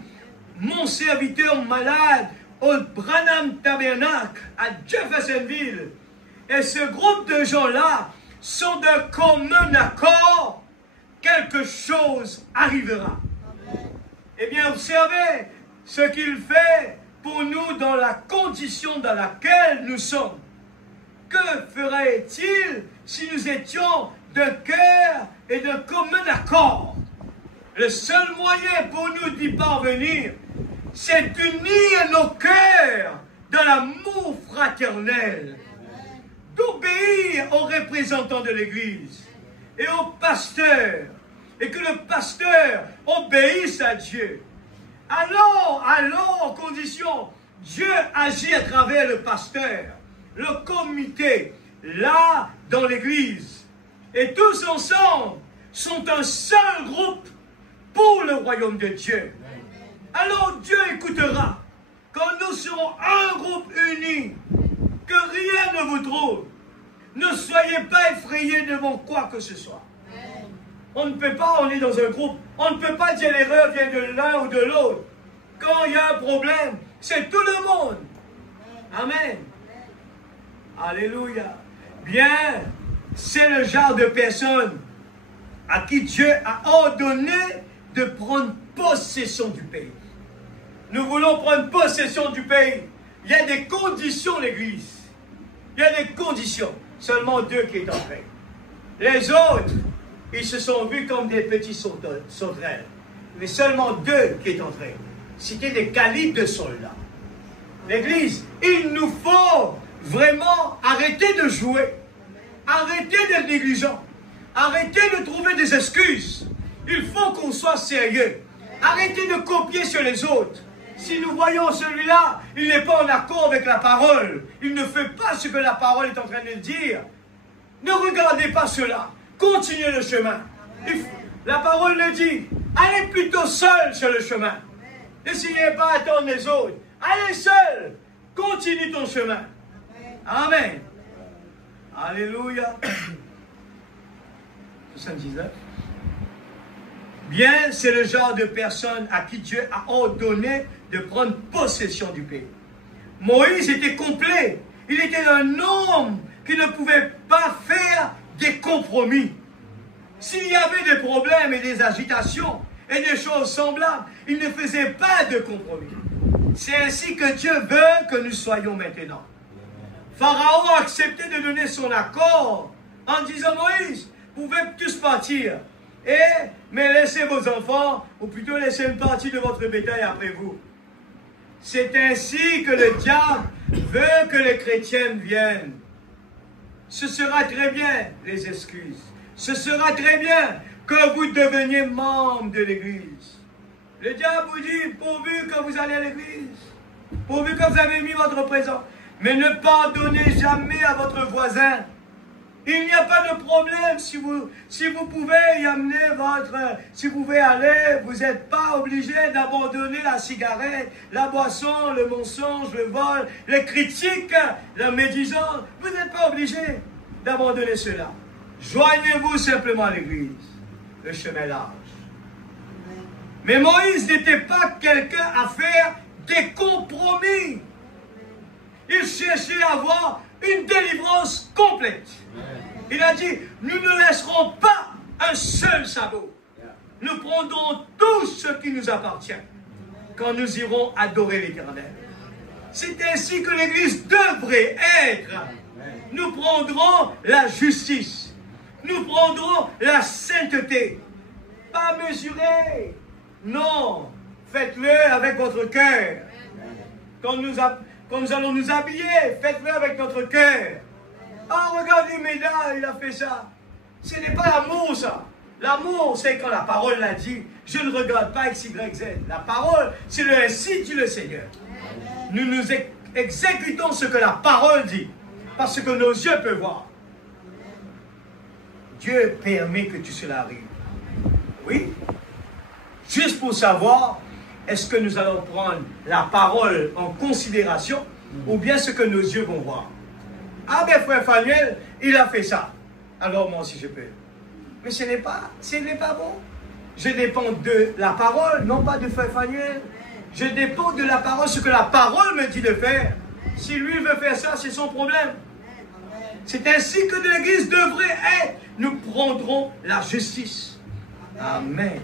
mon serviteur malade, au Branham Tabernacle, à Jeffersonville. Et ce groupe de gens-là sont de commun accord quelque chose arrivera. Eh bien, observez ce qu'il fait pour nous dans la condition dans laquelle nous sommes. Que ferait-il si nous étions d'un cœur et d'un commun accord? Le seul moyen pour nous d'y parvenir, c'est d'unir nos cœurs dans l'amour fraternel, d'obéir aux représentants de l'Église et au pasteur, et que le pasteur obéisse à Dieu. Alors, en condition, Dieu agit à travers le pasteur, le comité, là, dans l'Église. Et tous ensemble sont un seul groupe pour le royaume de Dieu. Alors Dieu écoutera quand nous serons un groupe uni, que rien ne vous trouble. Ne soyez pas effrayés devant quoi que ce soit. On ne peut pas, on est dans un groupe, on ne peut pas dire l'erreur vient de l'un ou de l'autre. Quand il y a un problème, c'est tout le monde. Amen. Alléluia. Bien, c'est le genre de personne à qui Dieu a ordonné de prendre possession du pays. Nous voulons prendre possession du pays. Il y a des conditions, l'Église. Il y a des conditions. Seulement deux qui est entré. Les autres, ils se sont vus comme des petits sauterelles. Mais seulement deux qui est entré. C'était des calibres de soldats. L'Église, il nous faut vraiment arrêter de jouer. Arrêter d'être négligent. Arrêter de trouver des excuses. Il faut qu'on soit sérieux. Arrêtez de copier sur les autres. Si nous voyons celui-là, il n'est pas en accord avec la parole. Il ne fait pas ce que la parole est en train de dire. Ne regardez pas cela. Continuez le chemin. La parole le dit. Allez plutôt seul sur le chemin. N'essayez pas d'attendre les autres. Allez seul. Continue ton chemin. Amen. Alléluia. 79. Bien, c'est le genre de personne à qui Dieu a ordonné de prendre possession du pays. Moïse était complet. Il était un homme qui ne pouvait pas faire des compromis. S'il y avait des problèmes et des agitations et des choses semblables, il ne faisait pas de compromis. C'est ainsi que Dieu veut que nous soyons maintenant. Pharaon a accepté de donner son accord en disant, Moïse, vous pouvez tous partir. Mais laissez vos enfants, ou plutôt laissez une partie de votre bétail après vous. C'est ainsi que le diable veut que les chrétiens viennent. Ce sera très bien, les excuses. Ce sera très bien que vous deveniez membre de l'Église. Le diable vous dit, pourvu que vous allez à l'Église, pourvu que vous avez mis votre présent, mais ne pardonnez jamais à votre voisin. Il n'y a pas de problème si vous pouvez y amener si vous pouvez aller, vous n'êtes pas obligé d'abandonner la cigarette, la boisson, le mensonge, le vol, les critiques, la médisance. Vous n'êtes pas obligé d'abandonner cela. Joignez-vous simplement à l'Église. Le chemin est large. Mais Moïse n'était pas quelqu'un à faire des compromis. Il cherchait à avoir une délivrance complète. Il a dit, nous ne laisserons pas un seul sabot. Nous prendrons tout ce qui nous appartient quand nous irons adorer l'Éternel. C'est ainsi que l'Église devrait être. Nous prendrons la justice. Nous prendrons la sainteté. Pas mesurée. Non. Faites-le avec votre cœur. Quand nous allons nous habiller, faites-le avec notre cœur. Ah, regardez Méda, il a fait ça. Ce n'est pas l'amour, ça. L'amour, c'est quand la parole l'a dit. Je ne regarde pas X, Y, Z. La parole, c'est le ainsi dit le Seigneur. Nous nous exécutons ce que la parole dit. Parce que nos yeux peuvent voir. Dieu permet que tout cela arrive. Oui. Juste pour savoir, est-ce que nous allons prendre la parole en considération ou bien ce que nos yeux vont voir? Ah ben frère Fanuel, il a fait ça. Alors moi aussi je peux. Mais ce n'est pas bon. Je dépends de la parole, non pas de frère Fanuel. Je dépends de la parole, ce que la parole me dit de faire. Si lui veut faire ça, c'est son problème. C'est ainsi que l'Église devrait être. Nous prendrons la justice. Amen.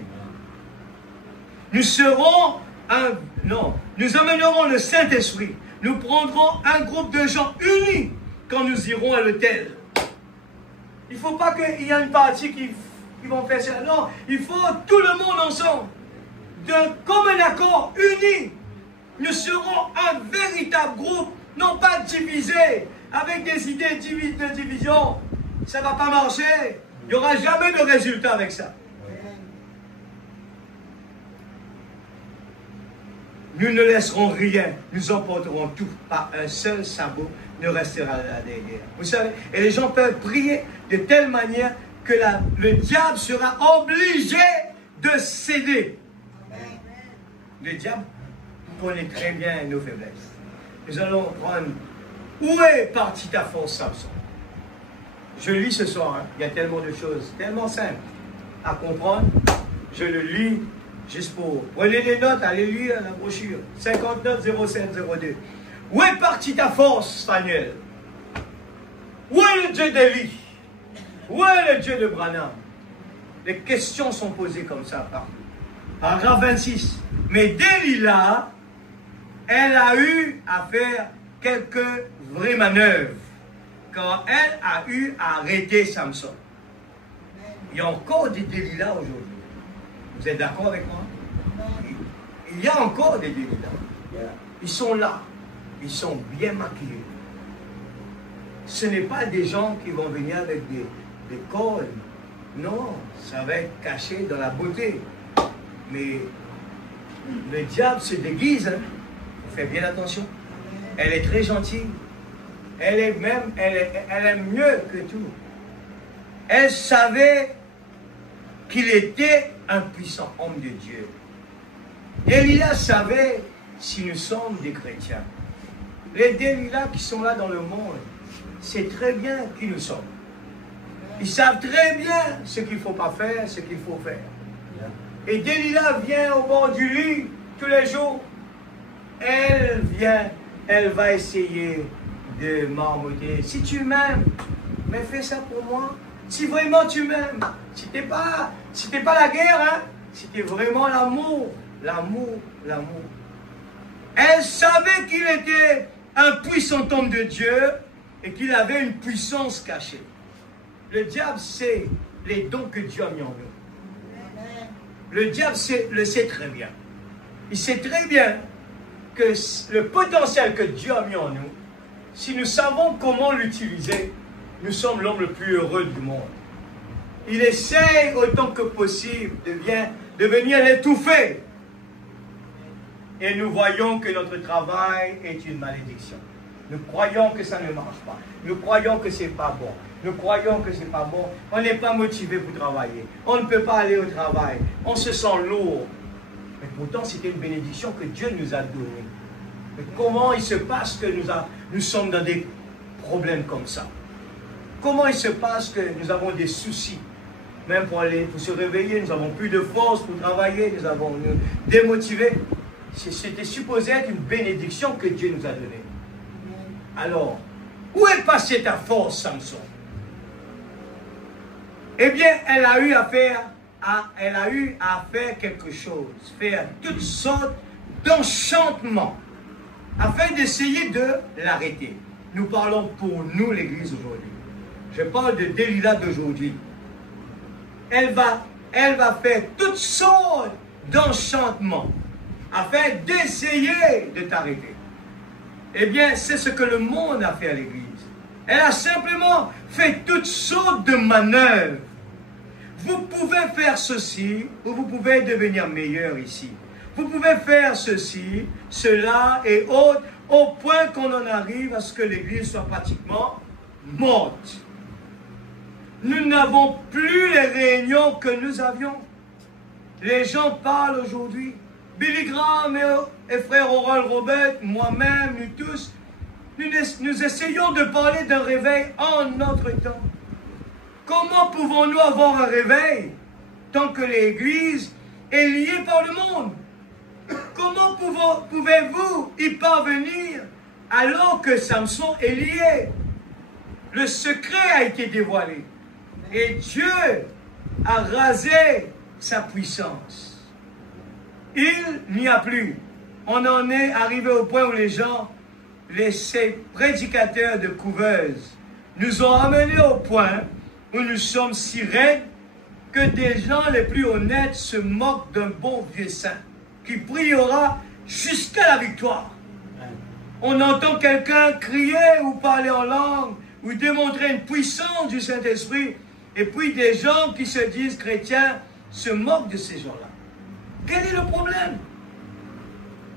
Nous serons nous amènerons le Saint-Esprit. Nous prendrons un groupe de gens unis quand nous irons à l'autel. Il ne faut pas qu'il y ait une partie qui vont faire ça. Non, il faut tout le monde ensemble. Comme un accord uni. Nous serons un véritable groupe, non pas divisé, avec des idées de division. Ça ne va pas marcher. Il n'y aura jamais de résultat avec ça. Nous ne laisserons rien, nous emporterons tout. Pas un seul sabot ne restera là derrière. Vous savez, et les gens peuvent prier de telle manière que le diable sera obligé de céder. Le diable connaît très bien nos faiblesses. Nous allons prendre, où est partie ta force, Samson? Je lis ce soir, il y a tellement de choses, tellement simples à comprendre. Je le lis. Juste pour... Prenez des notes, allez lire la brochure. 59 07 02. Où est partie ta force, Samuel? Où est le Dieu d'Élie? Où est le Dieu de Branham? Les questions sont posées comme ça partout. Paragraphe 26. Mais Delilah, elle a eu à faire quelques vraies manœuvres quand elle a eu à arrêter Samson. Il y a encore des Delilah aujourd'hui. Vous êtes d'accord avec moi? Il y a encore des Delilah. Ils sont là. Ils sont bien maquillés. Ce n'est pas des gens qui vont venir avec des cordes. Non, ça va être caché dans la beauté. Mais le diable se déguise. Hein. Faites bien attention. Elle est très gentille. Elle aime mieux que tout. Elle savait qu'il était un puissant homme de Dieu. Delilah savait si nous sommes des chrétiens. Les Delilah qui sont là dans le monde, c'est très bien qui nous sommes. Ils savent très bien ce qu'il ne faut pas faire, ce qu'il faut faire. Et Delilah vient au bord du lit tous les jours. Elle vient, elle va essayer de marmotter. Si tu m'aimes, mais fais ça pour moi. Si vraiment tu m'aimes, si t'es pas la guerre, hein, si t'es vraiment l'amour, l'amour. Elle savait qu'il était un puissant homme de Dieu et qu'il avait une puissance cachée. Le diable sait les dons que Dieu a mis en nous. Le diable le sait très bien. Il sait très bien que le potentiel que Dieu a mis en nous, si nous savons comment l'utiliser, nous sommes l'homme le plus heureux du monde. Il essaye autant que possible de venir l'étouffer. Et nous voyons que notre travail est une malédiction. Nous croyons que ça ne marche pas. Nous croyons que ce n'est pas bon. Nous croyons que ce n'est pas bon. On n'est pas motivé pour travailler. On ne peut pas aller au travail. On se sent lourd. Mais pourtant, c'était une bénédiction que Dieu nous a donnée. Mais comment il se passe que nous sommes dans des problèmes comme ça? Comment il se passe que nous avons des soucis? Même pour se réveiller, nous n'avons plus de force pour travailler, nous avons démotivé. C'était supposé être une bénédiction que Dieu nous a donnée. Alors, où est passée ta force, Samson? Eh bien, elle a eu à faire quelque chose, faire toutes sortes d'enchantements, afin d'essayer de l'arrêter. Nous parlons pour nous, l'Église, aujourd'hui. Je parle de Delilah d'aujourd'hui. Elle va faire toutes sortes d'enchantements afin d'essayer de t'arrêter. Eh bien, c'est ce que le monde a fait à l'Église. Elle a simplement fait toutes sortes de manœuvres. Vous pouvez faire ceci, ou vous pouvez devenir meilleur ici. Vous pouvez faire ceci, cela et autres, au point qu'on en arrive à ce que l'Église soit pratiquement morte. Nous n'avons plus les réunions que nous avions. Les gens parlent aujourd'hui. Billy Graham et frère Oral Robert, moi-même, nous tous, nous essayons de parler d'un réveil en notre temps. Comment pouvons-nous avoir un réveil tant que l'Église est liée par le monde? Comment pouvez-vous y parvenir alors que Samson est lié? Le secret a été dévoilé. Et Dieu a rasé sa puissance. Il n'y a plus. On en est arrivé au point où les gens, ces prédicateurs de couveuses, nous ont amenés au point où nous sommes si raides que des gens les plus honnêtes se moquent d'un bon vieux saint qui priera jusqu'à la victoire. On entend quelqu'un crier ou parler en langue ou démontrer une puissance du Saint-Esprit, et puis des gens qui se disent chrétiens se moquent de ces gens-là. Quel est le problème?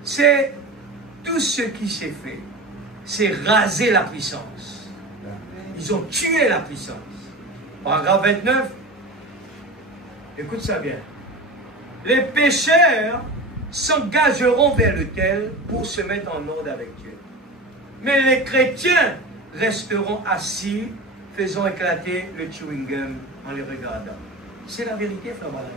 C'est tout ce qui s'est fait, c'est raser la puissance. Ils ont tué la puissance. Paragraphe 29, écoute ça bien. Les pécheurs s'engageront vers l'autel pour se mettre en ordre avec Dieu. Mais les chrétiens resteront assis, faisant éclater le chewing-gum en les regardant. C'est la vérité, frère Valentin.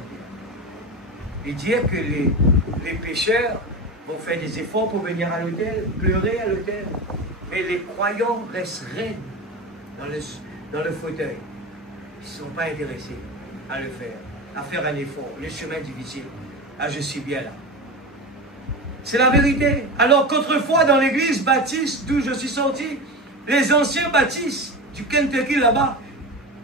Et dire que les pécheurs vont faire des efforts pour venir à l'autel, pleurer à l'autel. Mais les croyants restent raides dans le fauteuil. Ils ne sont pas intéressés à le faire, à faire un effort, le chemin difficile. Ah, je suis bien là. C'est la vérité. Alors qu'autrefois, dans l'église baptiste d'où je suis sorti, les anciens baptistes du Kentucky là-bas,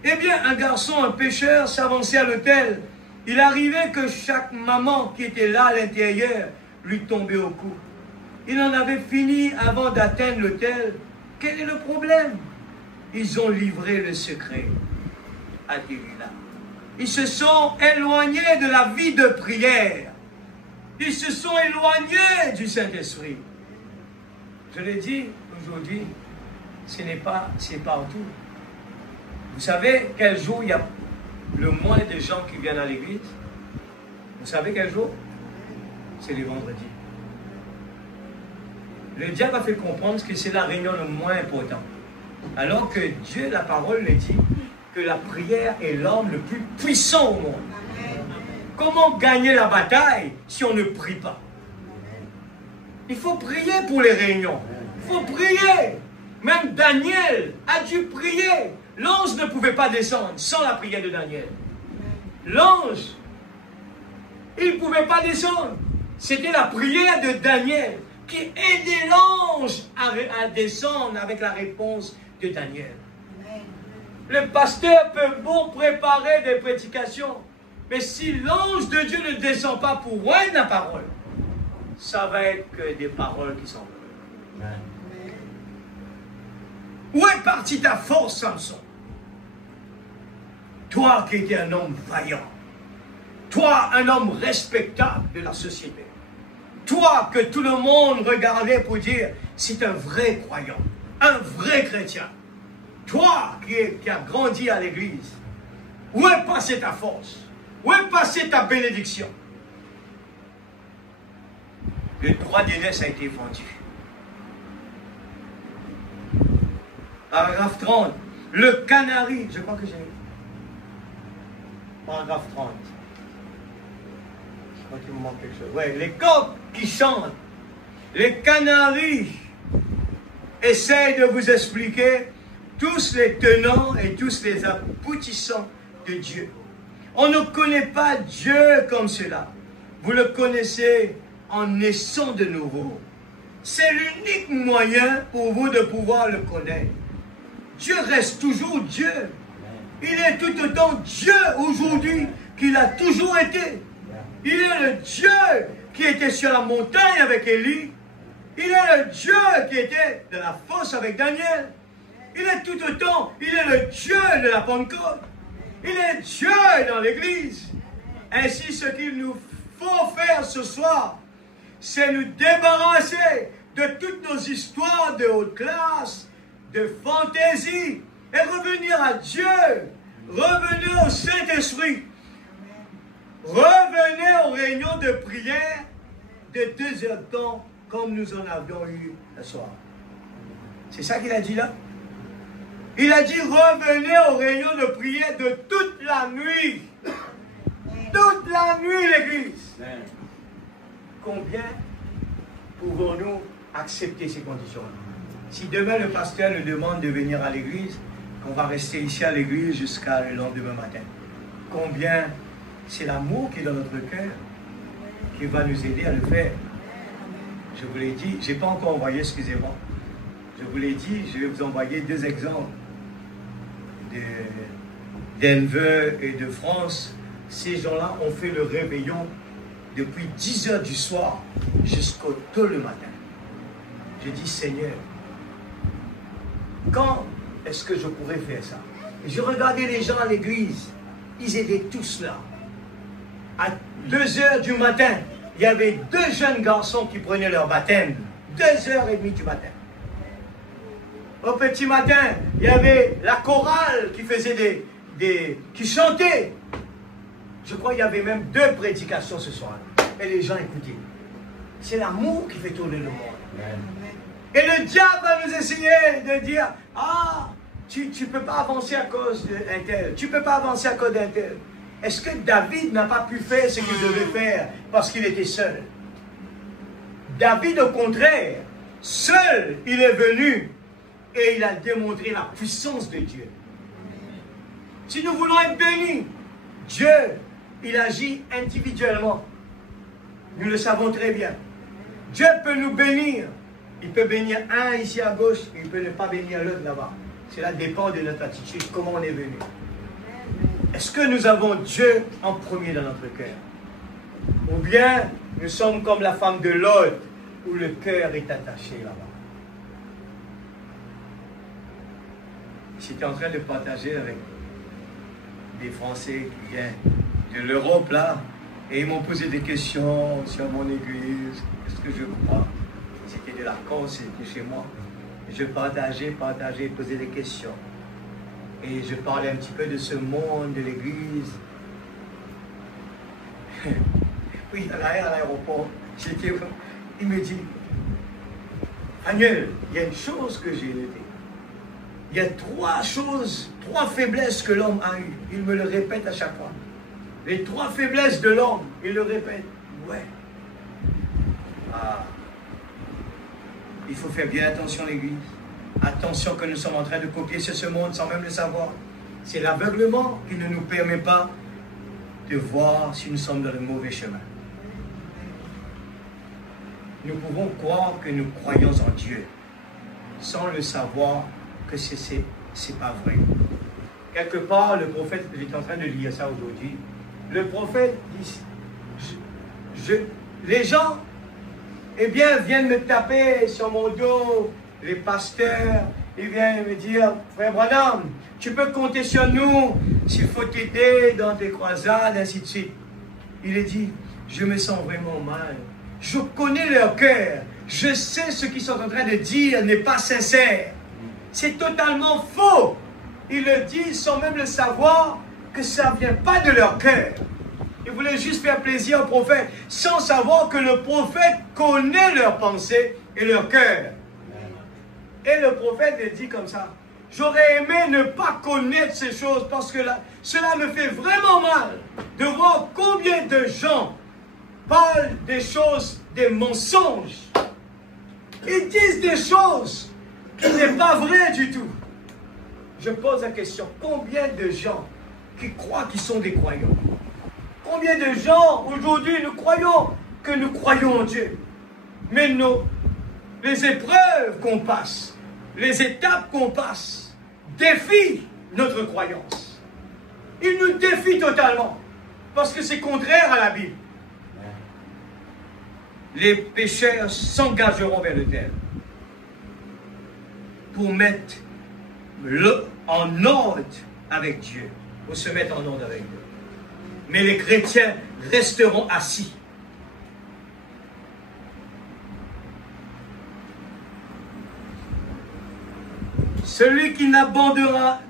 eh bien, un garçon, un pécheur, s'avançait à l'autel. Il arrivait que chaque maman qui était là à l'intérieur lui tombait au cou. Il en avait fini avant d'atteindre l'autel. Quel est le problème? Ils ont livré le secret à Delilah. Ils se sont éloignés de la vie de prière. Ils se sont éloignés du Saint-Esprit. Je l'ai dit aujourd'hui, c'est partout. Vous savez quel jour il y a le moins de gens qui viennent à l'église? Vous savez quel jour? C'est les vendredis. Le diable a fait comprendre que c'est la réunion le moins importante. Alors que Dieu, la parole, le dit que la prière est l'arme le plus puissant au monde. Comment gagner la bataille si on ne prie pas? Il faut prier pour les réunions. Il faut prier. Même Daniel a dû prier. L'ange ne pouvait pas descendre sans la prière de Daniel. L'ange, il ne pouvait pas descendre. C'était la prière de Daniel qui aidait l'ange à descendre avec la réponse de Daniel. Le pasteur peut bon préparer des prédications, mais si l'ange de Dieu ne descend pas pour rendre la parole, ça va être que des paroles qui s'envolent. Où est partie ta force, Samson? Toi qui étais un homme vaillant, toi un homme respectable de la société, toi que tout le monde regardait pour dire c'est un vrai croyant, un vrai chrétien, toi qui as grandi à l'église, où est passée ta force? Où est passée ta bénédiction? Le droit d'aînesse a été vendu. Paragraphe 30. Le canari, je crois que j'ai... Paragraphe 30. Je crois qu'il me manque quelque chose. Oui, les coqs qui chantent. Les canaris essayent de vous expliquer tous les tenants et tous les aboutissants de Dieu. On ne connaît pas Dieu comme cela. Vous le connaissez en naissant de nouveau. C'est l'unique moyen pour vous de pouvoir le connaître. Dieu reste toujours Dieu. Il est tout autant Dieu aujourd'hui qu'il a toujours été. Il est le Dieu qui était sur la montagne avec Élie. Il est le Dieu qui était de la fosse avec Daniel. Il est tout autant, il est le Dieu de la Pentecôte. Il est Dieu dans l'Église. Ainsi, ce qu'il nous faut faire ce soir, c'est nous débarrasser de toutes nos histoires de haute classe, de fantaisie, et revenir à Dieu. Revenez au Saint-Esprit. Revenez aux réunions de prière de 2 heures de temps, comme nous en avions eu ce soir. C'est ça qu'il a dit là? Il a dit revenez aux réunions de prière de toute la nuit. Toute la nuit, l'Église. Combien pouvons-nous accepter ces conditions-là? Si demain le pasteur nous demande de venir à l'église, qu'on va rester ici à l'église jusqu'à le lendemain matin. Combien c'est l'amour qui est dans notre cœur qui va nous aider à le faire. Je vous l'ai dit, je n'ai pas encore envoyé, excusez-moi. Je vous l'ai dit, je vais vous envoyer 2 exemples de Denver et de France. Ces gens-là ont fait le réveillon depuis 10 heures du soir jusqu'au tôt le matin. Je dis, Seigneur, quand est-ce que je pourrais faire ça? Et je regardais les gens à l'église, ils étaient tous là. À 2 heures du matin, il y avait 2 jeunes garçons qui prenaient leur baptême. 2h30 du matin. Au petit matin, il y avait la chorale qui faisait qui chantait. Je crois qu'il y avait même 2 prédications ce soir. Et les gens écoutaient. C'est l'amour qui fait tourner le monde. Et le diable va nous essayer de dire, ah, tu ne peux pas avancer à cause d'un tel. Tu ne peux pas avancer à cause d'un tel. Est-ce que David n'a pas pu faire ce qu'il devait faire parce qu'il était seul? David, au contraire, seul, il est venu et il a démontré la puissance de Dieu. Si nous voulons être bénis, Dieu, il agit individuellement. Nous le savons très bien. Dieu peut nous bénir. Il peut bénir un ici à gauche, il peut ne pas bénir l'autre là-bas. Cela dépend de notre attitude, comment on est venu. Est-ce que nous avons Dieu en premier dans notre cœur? Ou bien nous sommes comme la femme de Lot, où le cœur est attaché là-bas? J'étais en train de partager avec des Français qui viennent de l'Europe là, et ils m'ont posé des questions sur mon église, qu'est-ce que je crois. C'était de la Corse, c'était chez moi. Je partageais, posais des questions. Et je parlais un petit peu de ce monde, de l'église. Oui, à l'aéroport, il me dit, Daniel, il y a une chose que j'ai notée. Il y a 3 choses, 3 faiblesses que l'homme a eues. Il me le répète à chaque fois. Les 3 faiblesses de l'homme, il le répète. Ouais. Ah. Il faut faire bien attention à l'église. Attention que nous sommes en train de copier sur ce monde sans même le savoir. C'est l'aveuglement qui ne nous permet pas de voir si nous sommes dans le mauvais chemin. Nous pouvons croire que nous croyons en Dieu sans le savoir que c'est pas vrai. Quelque part, le prophète, j'étais en train de lire ça aujourd'hui, le prophète dit, les gens, eh bien, viennent me taper sur mon dos, les pasteurs, ils viennent me dire, frère Branham, tu peux compter sur nous s'il faut t'aider dans tes croisades, ainsi de suite. Il a dit, je me sens vraiment mal. Je connais leur cœur. Je sais ce qu'ils sont en train de dire n'est pas sincère. C'est totalement faux. Ils le disent sans même le savoir que ça ne vient pas de leur cœur. Ils voulaient juste faire plaisir au prophète sans savoir que le prophète connaît leurs pensées et leur cœur. Et le prophète le dit comme ça. J'aurais aimé ne pas connaître ces choses parce que cela me fait vraiment mal de voir combien de gens parlent des choses, des mensonges. Ils disent des choses qui ne sont pas vraies du tout. Je pose la question, combien de gens qui croient qu'ils sont des croyants? Combien de gens aujourd'hui nous croyons que nous croyons en Dieu? Mais les épreuves qu'on passe, les étapes qu'on passe, défient notre croyance. Ils nous défient totalement parce que c'est contraire à la Bible. Les pécheurs s'engageront vers le tel pour mettre en ordre avec Dieu, pour se mettre en ordre avec Dieu. Mais les chrétiens resteront assis. Celui qui n'abandonnera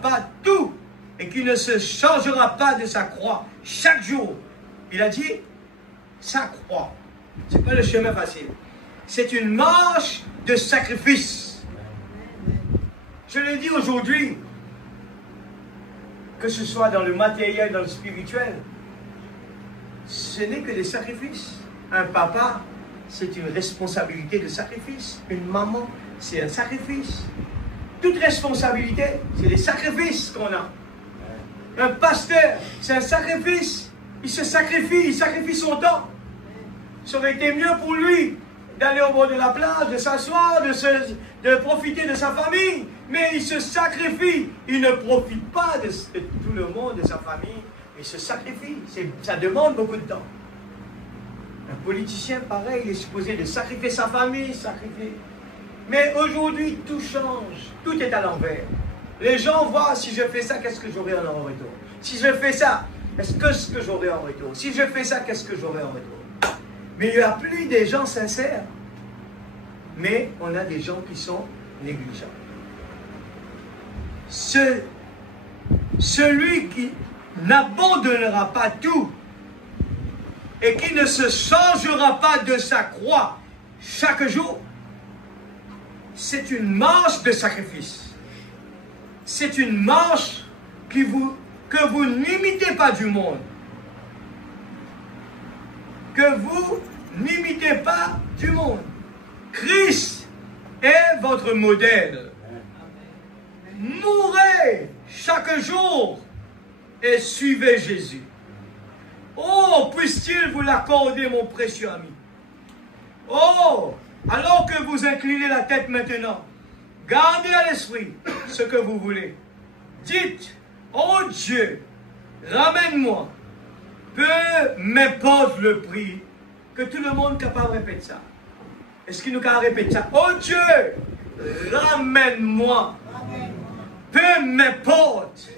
pas tout et qui ne se chargera pas de sa croix chaque jour, il a dit, sa croix, c'est pas le chemin facile. C'est une marche de sacrifice. Je le dis aujourd'hui, que ce soit dans le matériel, dans le spirituel, ce n'est que des sacrifices. Un papa, c'est une responsabilité de sacrifice. Une maman, c'est un sacrifice. Toute responsabilité, c'est des sacrifices qu'on a. Un pasteur, c'est un sacrifice. Il se sacrifie, il sacrifie son temps. Ça aurait été mieux pour lui d'aller au bord de la plage, de s'asseoir, de profiter de sa famille. Mais il se sacrifie. Il ne profite pas de tout le monde, de sa famille. Il se sacrifie. Ça demande beaucoup de temps. Un politicien, pareil, il est supposé de sacrifier sa famille, sacrifier. Mais aujourd'hui, tout change. Tout est à l'envers. Les gens voient, si je fais ça, qu'est-ce que j'aurai en retour? Si je fais ça, est-ce que ce que j'aurai en retour? Si je fais ça, qu'est-ce que j'aurai en retour? Mais il n'y a plus des gens sincères. Mais on a des gens qui sont négligents. Celui qui n'abandonnera pas tout et qui ne se changera pas de sa croix chaque jour, c'est une marche de sacrifice. C'est une marche que vous n'imitez pas du monde. Que vous n'imitez pas du monde. Christ est votre modèle. Mourez chaque jour et suivez Jésus. Oh, puisse-t-il vous l'accorder, mon précieux ami. Oh, alors que vous inclinez la tête maintenant, gardez à l'esprit ce que vous voulez. Dites, oh Dieu, ramène-moi. Peu m'importe le prix. Que tout le monde est capable de répéter ça. Est-ce qu'il nous a répété ça? Oh Dieu, ramène-moi. Peu m'importe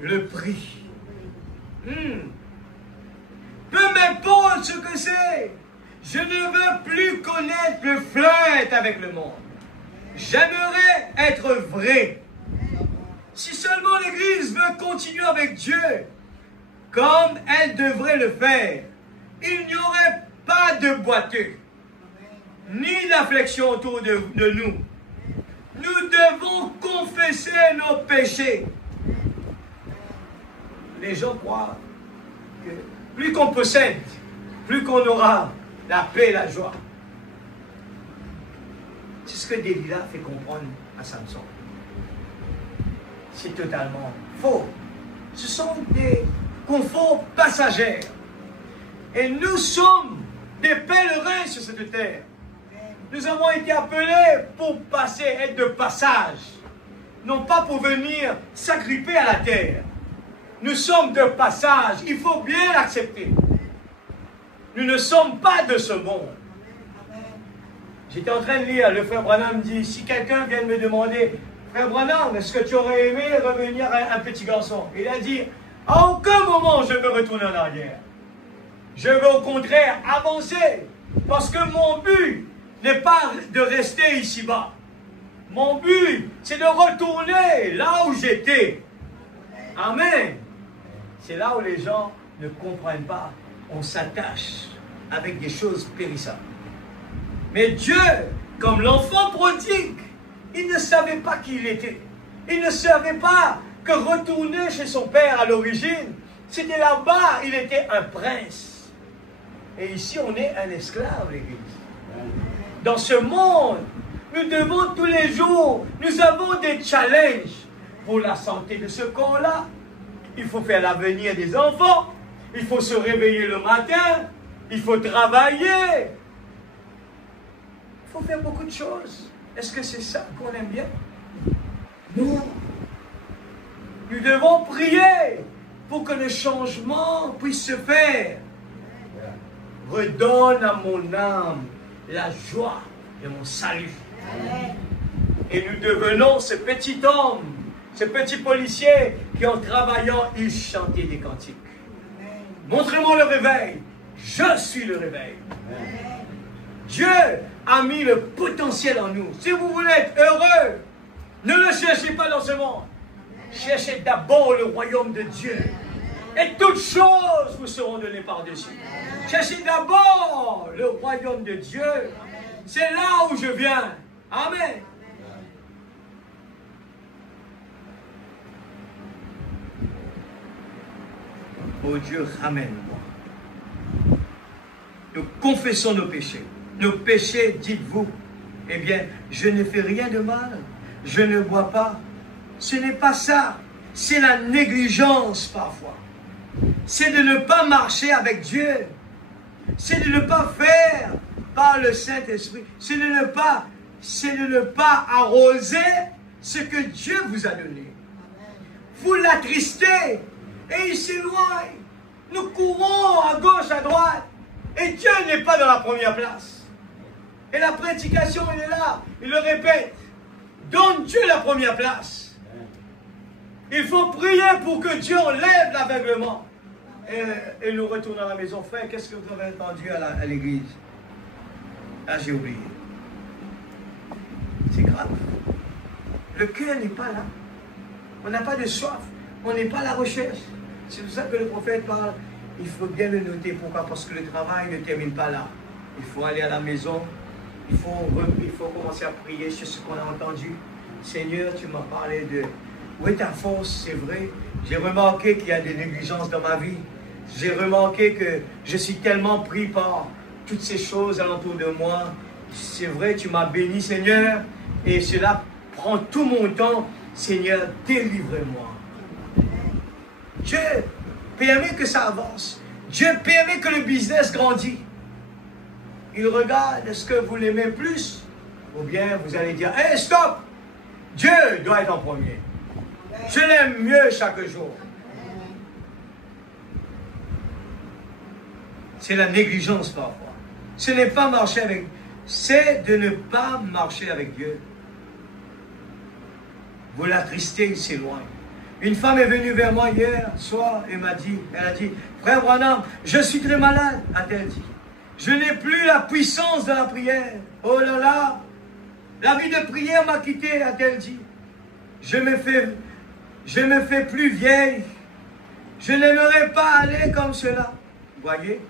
le prix. Peu m'importe ce que c'est. Je ne veux plus connaître le flirt avec le monde. J'aimerais être vrai. Si seulement l'Église veut continuer avec Dieu comme elle devrait le faire, il n'y aurait pas de boiteux, ni d'affliction autour de nous. Nous devons confesser nos péchés. Les gens croient que plus qu'on possède, plus qu'on aura la paix et la joie. C'est ce que Delilah fait comprendre à Samson. C'est totalement faux. Ce sont des conforts passagers. Et nous sommes des pèlerins sur cette terre. Nous avons été appelés pour passer, être de passage. Non pas pour venir s'agripper à la terre. Nous sommes de passage. Il faut bien l'accepter. Nous ne sommes pas de ce monde. J'étais en train de lire, le frère Branham dit, si quelqu'un vient de me demander, frère Branham, est-ce que tu aurais aimé revenir à un petit garçon? Il a dit, à aucun moment je veux retourner en arrière. Je veux au contraire avancer. Parce que mon but n'est pas de rester ici-bas. Mon but, c'est de retourner là où j'étais. Amen. C'est là où les gens ne comprennent pas. On s'attache avec des choses périssables. Mais Dieu, comme l'enfant prodigue, il ne savait pas qui il était. Il ne savait pas que retourner chez son père à l'origine, c'était là-bas, il était un prince. Et ici, on est un esclave, l'Église. Dans ce monde, nous devons tous les jours, nous avons des challenges pour la santé de ce corps-là. Il faut faire l'avenir des enfants. Il faut se réveiller le matin. Il faut travailler. Il faut faire beaucoup de choses. Est-ce que c'est ça qu'on aime bien? Non. Nous devons prier pour que le changement puisse se faire. Redonne à mon âme la joie de mon salut. Et nous devenons ce petit homme, ce petit policier qui en travaillant, il chantait des cantiques. Montrez-moi le réveil. Je suis le réveil. Dieu a mis le potentiel en nous. Si vous voulez être heureux, ne le cherchez pas dans ce monde. Cherchez d'abord le royaume de Dieu. Et toutes choses vous seront données par-dessus. Cherchez d'abord le royaume de Dieu. C'est là où je viens. Amen. Oh Dieu, ramène-moi. Nous confessons nos péchés. Nos péchés, dites-vous, eh bien, je ne fais rien de mal. Je ne bois pas. Ce n'est pas ça. c'est la négligence parfois. C'est de ne pas marcher avec Dieu. C'est de ne pas faire par le Saint-Esprit. C'est de ne pas arroser ce que Dieu vous a donné. Vous l'attristez et il s'éloigne. Nous courons à gauche, à droite et Dieu n'est pas dans la première place. Et la prédication, il est là, il le répète. Donne Dieu la première place. Il faut prier pour que Dieu enlève l'aveuglement. Et nous retournons à la maison. Frère, qu'est-ce que vous avez entendu à l'église? Ah, j'ai oublié. C'est grave. Le cœur n'est pas là. On n'a pas de soif. On n'est pas à la recherche. C'est pour ça que le prophète parle. Il faut bien le noter. Pourquoi? Parce que le travail ne termine pas là. Il faut aller à la maison. Il faut commencer à prier sur ce qu'on a entendu. Seigneur, tu m'as parlé de... Où est ta force? C'est vrai. J'ai remarqué qu'il y a des négligences dans ma vie. J'ai remarqué que je suis tellement pris par toutes ces choses alentour de moi. C'est vrai, tu m'as béni, Seigneur. Et cela prend tout mon temps. Seigneur, délivre-moi. Dieu permet que ça avance. Dieu permet que le business grandisse. Il regarde, est-ce que vous l'aimez plus? Ou bien vous allez dire, hey, stop! Dieu doit être en premier. Je l'aime mieux chaque jour. C'est la négligence parfois. Ce n'est pas marcher avec... C'est de ne pas marcher avec Dieu. Vous l'attristez, il s'éloigne. Une femme est venue vers moi hier soir et elle a dit, frère Branham, je suis très malade, a-t-elle dit. Je n'ai plus la puissance de la prière. Oh là là, la vie de prière m'a quitté, a-t-elle dit. Je me fais plus vieille. Je n'aimerais pas aller comme cela. Voyez,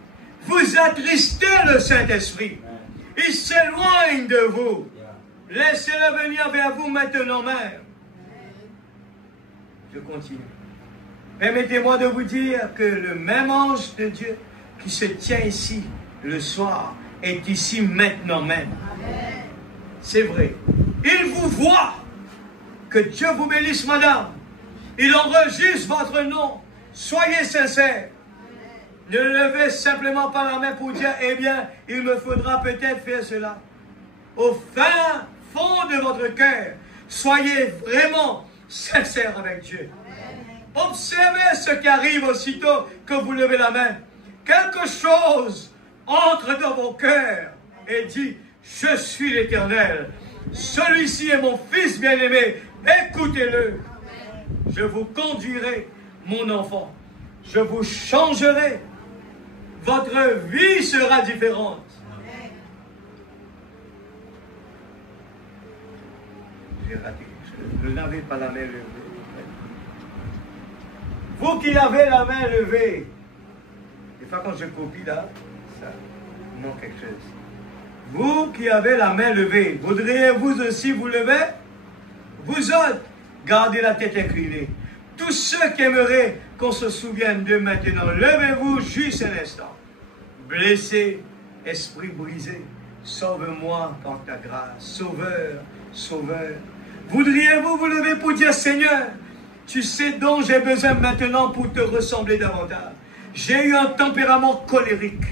vous attristez le Saint-Esprit. Il s'éloigne de vous. Laissez-le venir vers vous maintenant même. Je continue. Permettez-moi de vous dire que le même ange de Dieu qui se tient ici le soir est ici maintenant même. C'est vrai. Il vous voit. Que Dieu vous bénisse, madame. Il enregistre votre nom. Soyez sincères. Ne levez simplement pas la main pour dire, eh bien, il me faudra peut-être faire cela. Au fin fond de votre cœur, soyez vraiment sincères avec Dieu. Observez ce qui arrive aussitôt que vous levez la main. Quelque chose entre dans vos cœurs et dit, je suis l'Éternel. Celui-ci est mon fils bien-aimé. Écoutez-le. Je vous conduirai, mon enfant. Je vous changerai. Votre vie sera différente. J'ai raté. Ne n'avez pas la main levée. Vous qui avez la main levée. Des fois quand je copie là, ça manque quelque chose. Vous qui avez la main levée, voudriez-vous aussi vous lever? Vous autres, gardez la tête inclinée. Tous ceux qui aimeraient qu'on se souvienne de maintenant, levez-vous juste un instant. Blessé, esprit brisé, sauve-moi par ta grâce. Sauveur, sauveur. Voudriez-vous vous lever pour dire, Seigneur, tu sais dont j'ai besoin maintenant pour te ressembler davantage. J'ai eu un tempérament colérique.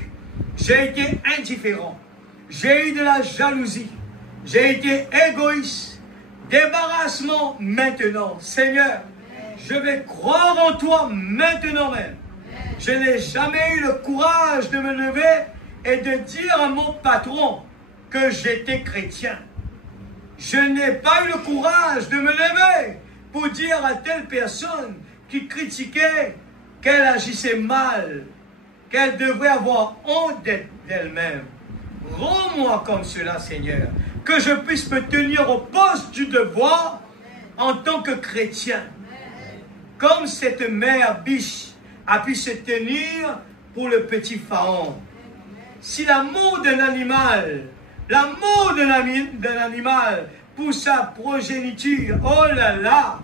J'ai été indifférent. J'ai eu de la jalousie. J'ai été égoïste. Débarrassement maintenant. Seigneur, je vais croire en toi maintenant même. Je n'ai jamais eu le courage de me lever et de dire à mon patron que j'étais chrétien. Je n'ai pas eu le courage de me lever pour dire à telle personne qui critiquait qu'elle agissait mal, qu'elle devrait avoir honte d'elle-même. Rends-moi comme cela, Seigneur, que je puisse me tenir au poste du devoir en tant que chrétien. Comme cette mère biche a pu se tenir pour le petit Pharaon. Si l'amour d'un animal, pour sa progéniture, oh là là,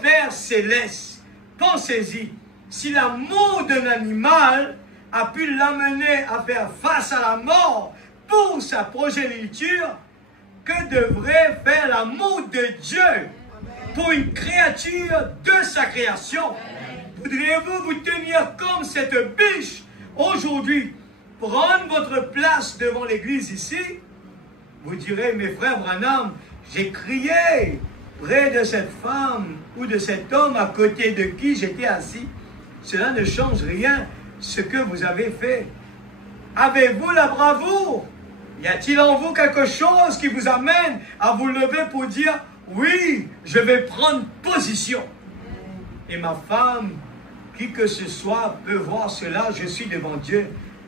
Père Céleste, pensez-y, si l'amour d'un animal a pu l'amener à faire face à la mort pour sa progéniture, que devrait faire l'amour de Dieu pour une créature de sa création. Voudriez-vous vous tenir comme cette biche aujourd'hui, prendre votre place devant l'église ici? Vous direz, mes frères Branham, j'ai crié près de cette femme ou de cet homme à côté de qui j'étais assis. Cela ne change rien ce que vous avez fait. Avez-vous la bravoure? Y a-t-il en vous quelque chose qui vous amène à vous lever pour dire, oui, je vais prendre position? Et ma femme, qui que ce soit, peut voir cela, je suis devant Dieu.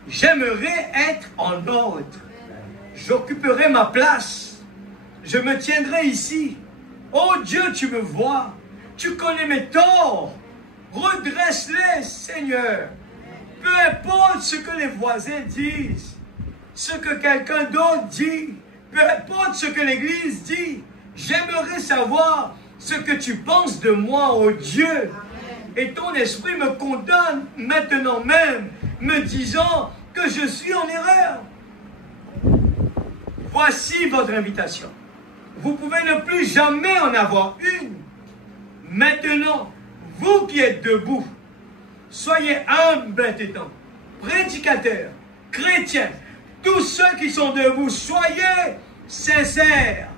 J'aimerais être en ordre. J'occuperai ma place. Je me tiendrai ici. Oh Dieu, tu me vois. Tu connais mes torts. Redresse-les, Seigneur. Peu importe ce que les voisins disent, ce que quelqu'un d'autre dit, peu importe ce que l'Église dit, j'aimerais savoir ce que tu penses de moi, oh Dieu. Et ton esprit me condamne maintenant même, me disant que je suis en erreur. Voici votre invitation. Vous pouvez ne plus jamais en avoir une. Maintenant, vous qui êtes debout, soyez humbles maintenant, prédicateurs, chrétiens, tous ceux qui sont debout, soyez sincères.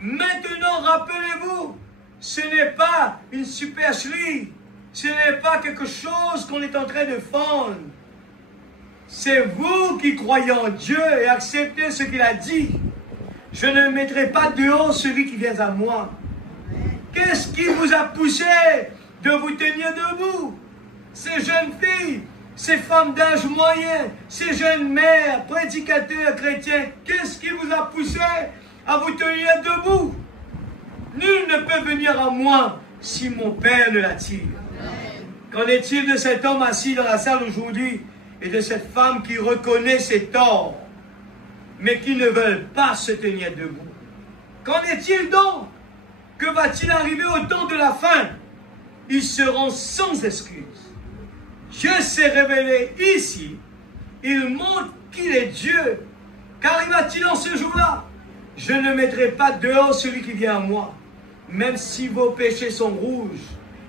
Maintenant, rappelez-vous, ce n'est pas une supercherie, ce n'est pas quelque chose qu'on est en train de fondre. C'est vous qui croyez en Dieu et acceptez ce qu'il a dit. Je ne mettrai pas dehors celui qui vient à moi. Qu'est-ce qui vous a poussé de vous tenir debout? Ces jeunes filles, ces femmes d'âge moyen, ces jeunes mères, prédicateurs chrétiens, qu'est-ce qui vous a poussé à vous tenir debout? Nul ne peut venir à moi si mon Père ne l'attire. Qu'en est-il de cet homme assis dans la salle aujourd'hui et de cette femme qui reconnaît ses torts, mais qui ne veulent pas se tenir debout? Qu'en est-il donc? Que va-t-il arriver au temps de la fin? Ils seront sans excuse. Dieu s'est révélé ici. Il montre qu'il est Dieu. Qu'arriva-t-il en ce jour-là? Je ne mettrai pas dehors celui qui vient à moi. Même si vos péchés sont rouges,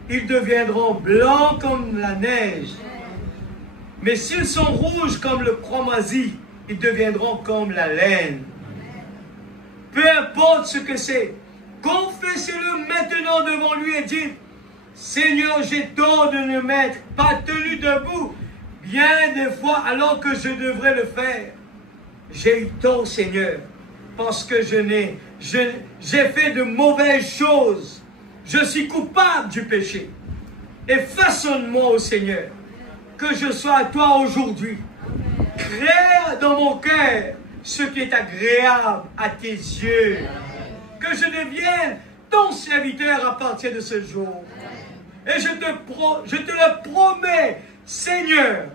ils deviendront blancs comme la neige. Mais s'ils sont rouges comme le cramoisi, ils deviendront comme la laine. Peu importe ce que c'est, confessez-le maintenant devant lui et dites, Seigneur, j'ai tort de ne m'être pas tenu debout bien des fois alors que je devrais le faire. J'ai eu tort, Seigneur, parce que j'ai fait de mauvaises choses. Je suis coupable du péché. Et façonne-moi, ô Seigneur, que je sois à toi aujourd'hui. Crée dans mon cœur ce qui est agréable à tes yeux. Que je devienne ton serviteur à partir de ce jour. Et je te le promets, Seigneur,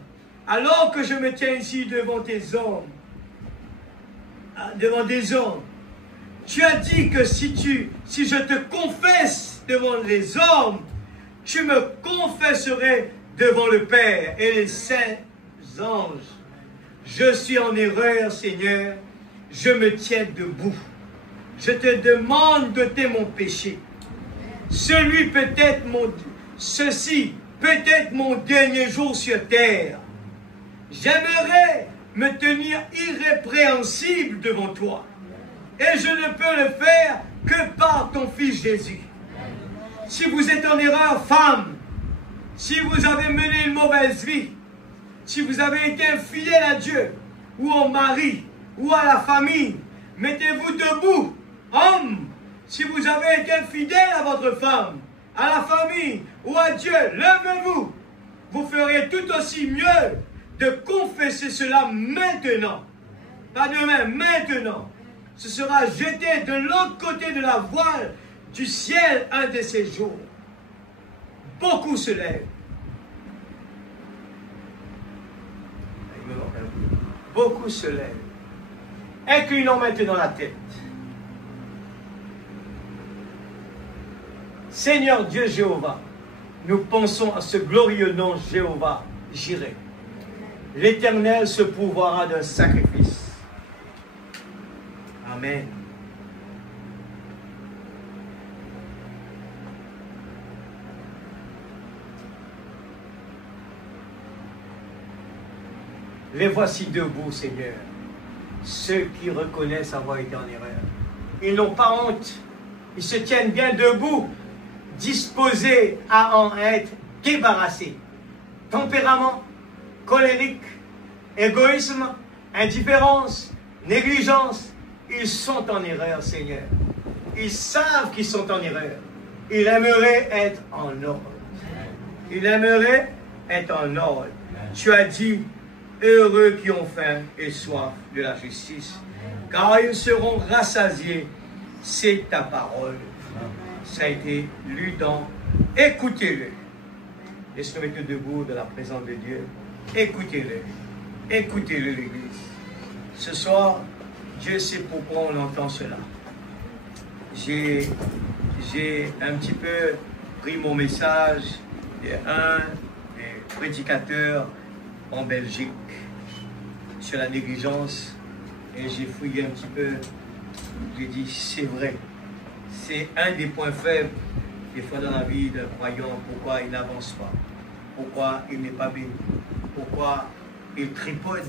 alors que je me tiens ici devant tes hommes, devant des hommes. Tu as dit que si je te confesse devant les hommes, tu me confesserais devant le Père et les saints anges. Je suis en erreur, Seigneur. Je me tiens debout. Je te demande d'ôter mon péché. Ceci peut être mon dernier jour sur terre. J'aimerais me tenir irrépréhensible devant toi. Et je ne peux le faire que par ton Fils Jésus. Si vous êtes en erreur, femme, si vous avez mené une mauvaise vie, si vous avez été infidèle à Dieu, ou au mari, ou à la famille, mettez-vous debout. Homme, si vous avez été infidèle à votre femme, à la famille, ou à Dieu, levez-vous. Vous ferez tout aussi mieux de confesser cela maintenant. Pas demain, maintenant. Ce sera jeté de l'autre côté de la voile du ciel un de ces jours. Beaucoup se lèvent. Beaucoup se lèvent. Inclinons maintenant la tête. Seigneur Dieu Jéhovah, nous pensons à ce glorieux nom Jéhovah, Jireh. L'Éternel se pourvoira d'un sacrifice. Amen. Les voici debout, Seigneur. Ceux qui reconnaissent avoir été en erreur. Ils n'ont pas honte. Ils se tiennent bien debout, disposés à en être débarrassés. Tempérament, colérique, égoïsme, indifférence, négligence. Ils sont en erreur, Seigneur. Ils savent qu'ils sont en erreur. Ils aimeraient être en ordre. Ils aimeraient être en ordre. Tu as dit, heureux qui ont faim et soif de la justice, car ils seront rassasiés. C'est ta parole. Ça a été lu dans écoutez-le. Laisse-nous mettre debout de la présence de Dieu. Écoutez-le. Écoutez-le, l'Église. Ce soir, Dieu sait pourquoi on entend cela. J'ai un petit peu pris mon message d'un des prédicateurs en Belgique sur la négligence et j'ai fouillé un petit peu. J'ai dit, c'est vrai. C'est un des points faibles des fois dans la vie d'un croyant. Pourquoi il n'avance pas? Pourquoi il n'est pas béni? Pourquoi il tripote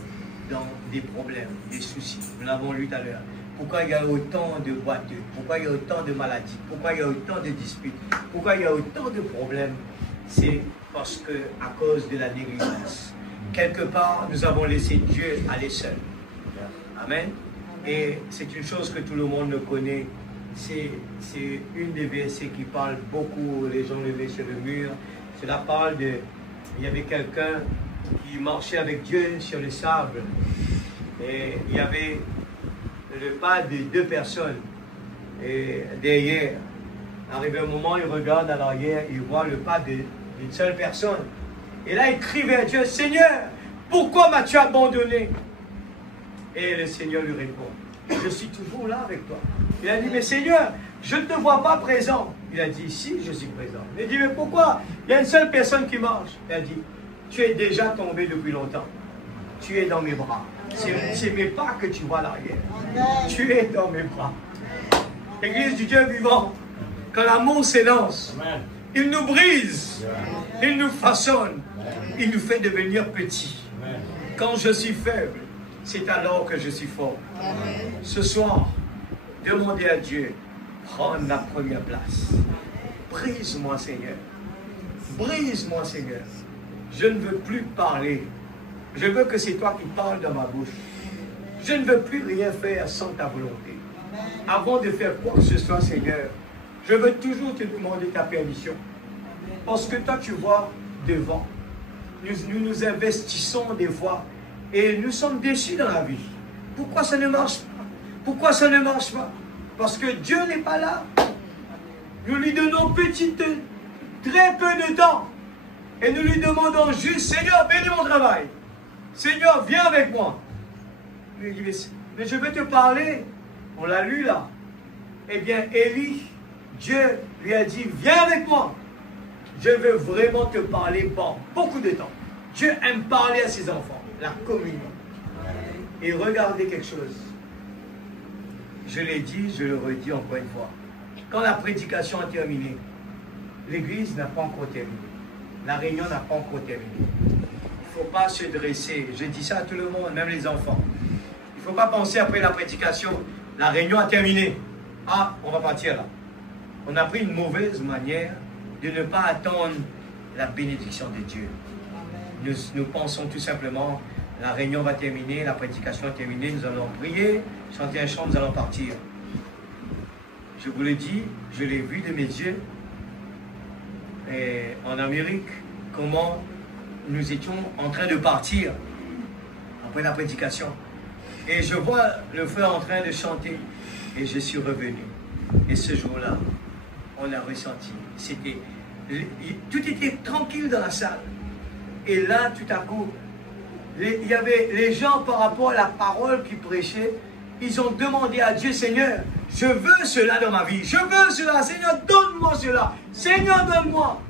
dans des problèmes, des soucis? Nous l'avons lu tout à l'heure. Pourquoi il y a autant de boiteux? Pourquoi il y a autant de maladies? Pourquoi il y a autant de disputes? Pourquoi il y a autant de problèmes? C'est parce que, à cause de la négligence. Quelque part, nous avons laissé Dieu aller seul. Amen. Et c'est une chose que tout le monde le connaît. C'est une des versets qui parle beaucoup, les gens levés sur le mur. Cela parle de... Il y avait quelqu'un qui marchait avec Dieu sur le sable. Et il y avait le pas de deux personnes. Et derrière, arrivé un moment, il regarde à l'arrière, il voit le pas d'une seule personne. Et là, il crie vers Dieu, Seigneur, pourquoi m'as-tu abandonné? Et le Seigneur lui répond, je suis toujours là avec toi. Il a dit, mais Seigneur, je ne te vois pas présent. Il a dit, si, je suis présent. Il a dit, mais pourquoi? Il y a une seule personne qui marche. Il a dit, tu es déjà tombé depuis longtemps. Tu es dans mes bras. C'est mes pas que tu vois à l'arrière. Tu es dans mes bras. Église du Dieu vivant, quand l'amour s'élance, il nous brise, il nous façonne, il nous fait devenir petits. Quand je suis faible, c'est alors que je suis fort. Ce soir, demandez à Dieu, prendre la première place. Brise-moi, Seigneur. Brise-moi, Seigneur. Je ne veux plus parler. Je veux que c'est toi qui parles dans ma bouche. Je ne veux plus rien faire sans ta volonté. Avant de faire quoi que ce soit, Seigneur, je veux toujours te demander ta permission. Parce que toi, tu vois devant. Nous investissons des fois et nous sommes déçus dans la vie. Pourquoi ça ne marche pas? Pourquoi ça ne marche pas? Parce que Dieu n'est pas là. Nous lui donnons très peu de temps. Et nous lui demandons juste, Seigneur, bénis mon travail. Seigneur, viens avec moi. Il dit, mais je vais te parler. On l'a lu là. Eh bien, Élie, Dieu lui a dit, viens avec moi. Je veux vraiment te parler pendant beaucoup de temps. Dieu aime parler à ses enfants. La communion. Et regardez quelque chose. Je l'ai dit, je le redis encore une fois. Quand la prédication a terminé, l'église n'a pas encore terminé. La réunion n'a pas encore terminé. Il ne faut pas se dresser. Je dis ça à tout le monde, même les enfants. Il ne faut pas penser après la prédication, la réunion a terminé. Ah, on va partir là. On a pris une mauvaise manière de ne pas attendre la bénédiction de Dieu. Nous pensons tout simplement, la réunion va terminer, la prédication est terminée, nous allons prier, chanter un chant, nous allons partir. Je vous le dis, je l'ai vu de mes yeux, et en Amérique, comment nous étions en train de partir après la prédication. Et je vois le frère en train de chanter, et je suis revenu. Et ce jour-là, on a ressenti, tout était tranquille dans la salle. Et là, tout à coup, il y avait les gens par rapport à la parole qu'ils prêchaient, ils ont demandé à Dieu, Seigneur, je veux cela dans ma vie, je veux cela, Seigneur, donne-moi cela, Seigneur, donne-moi.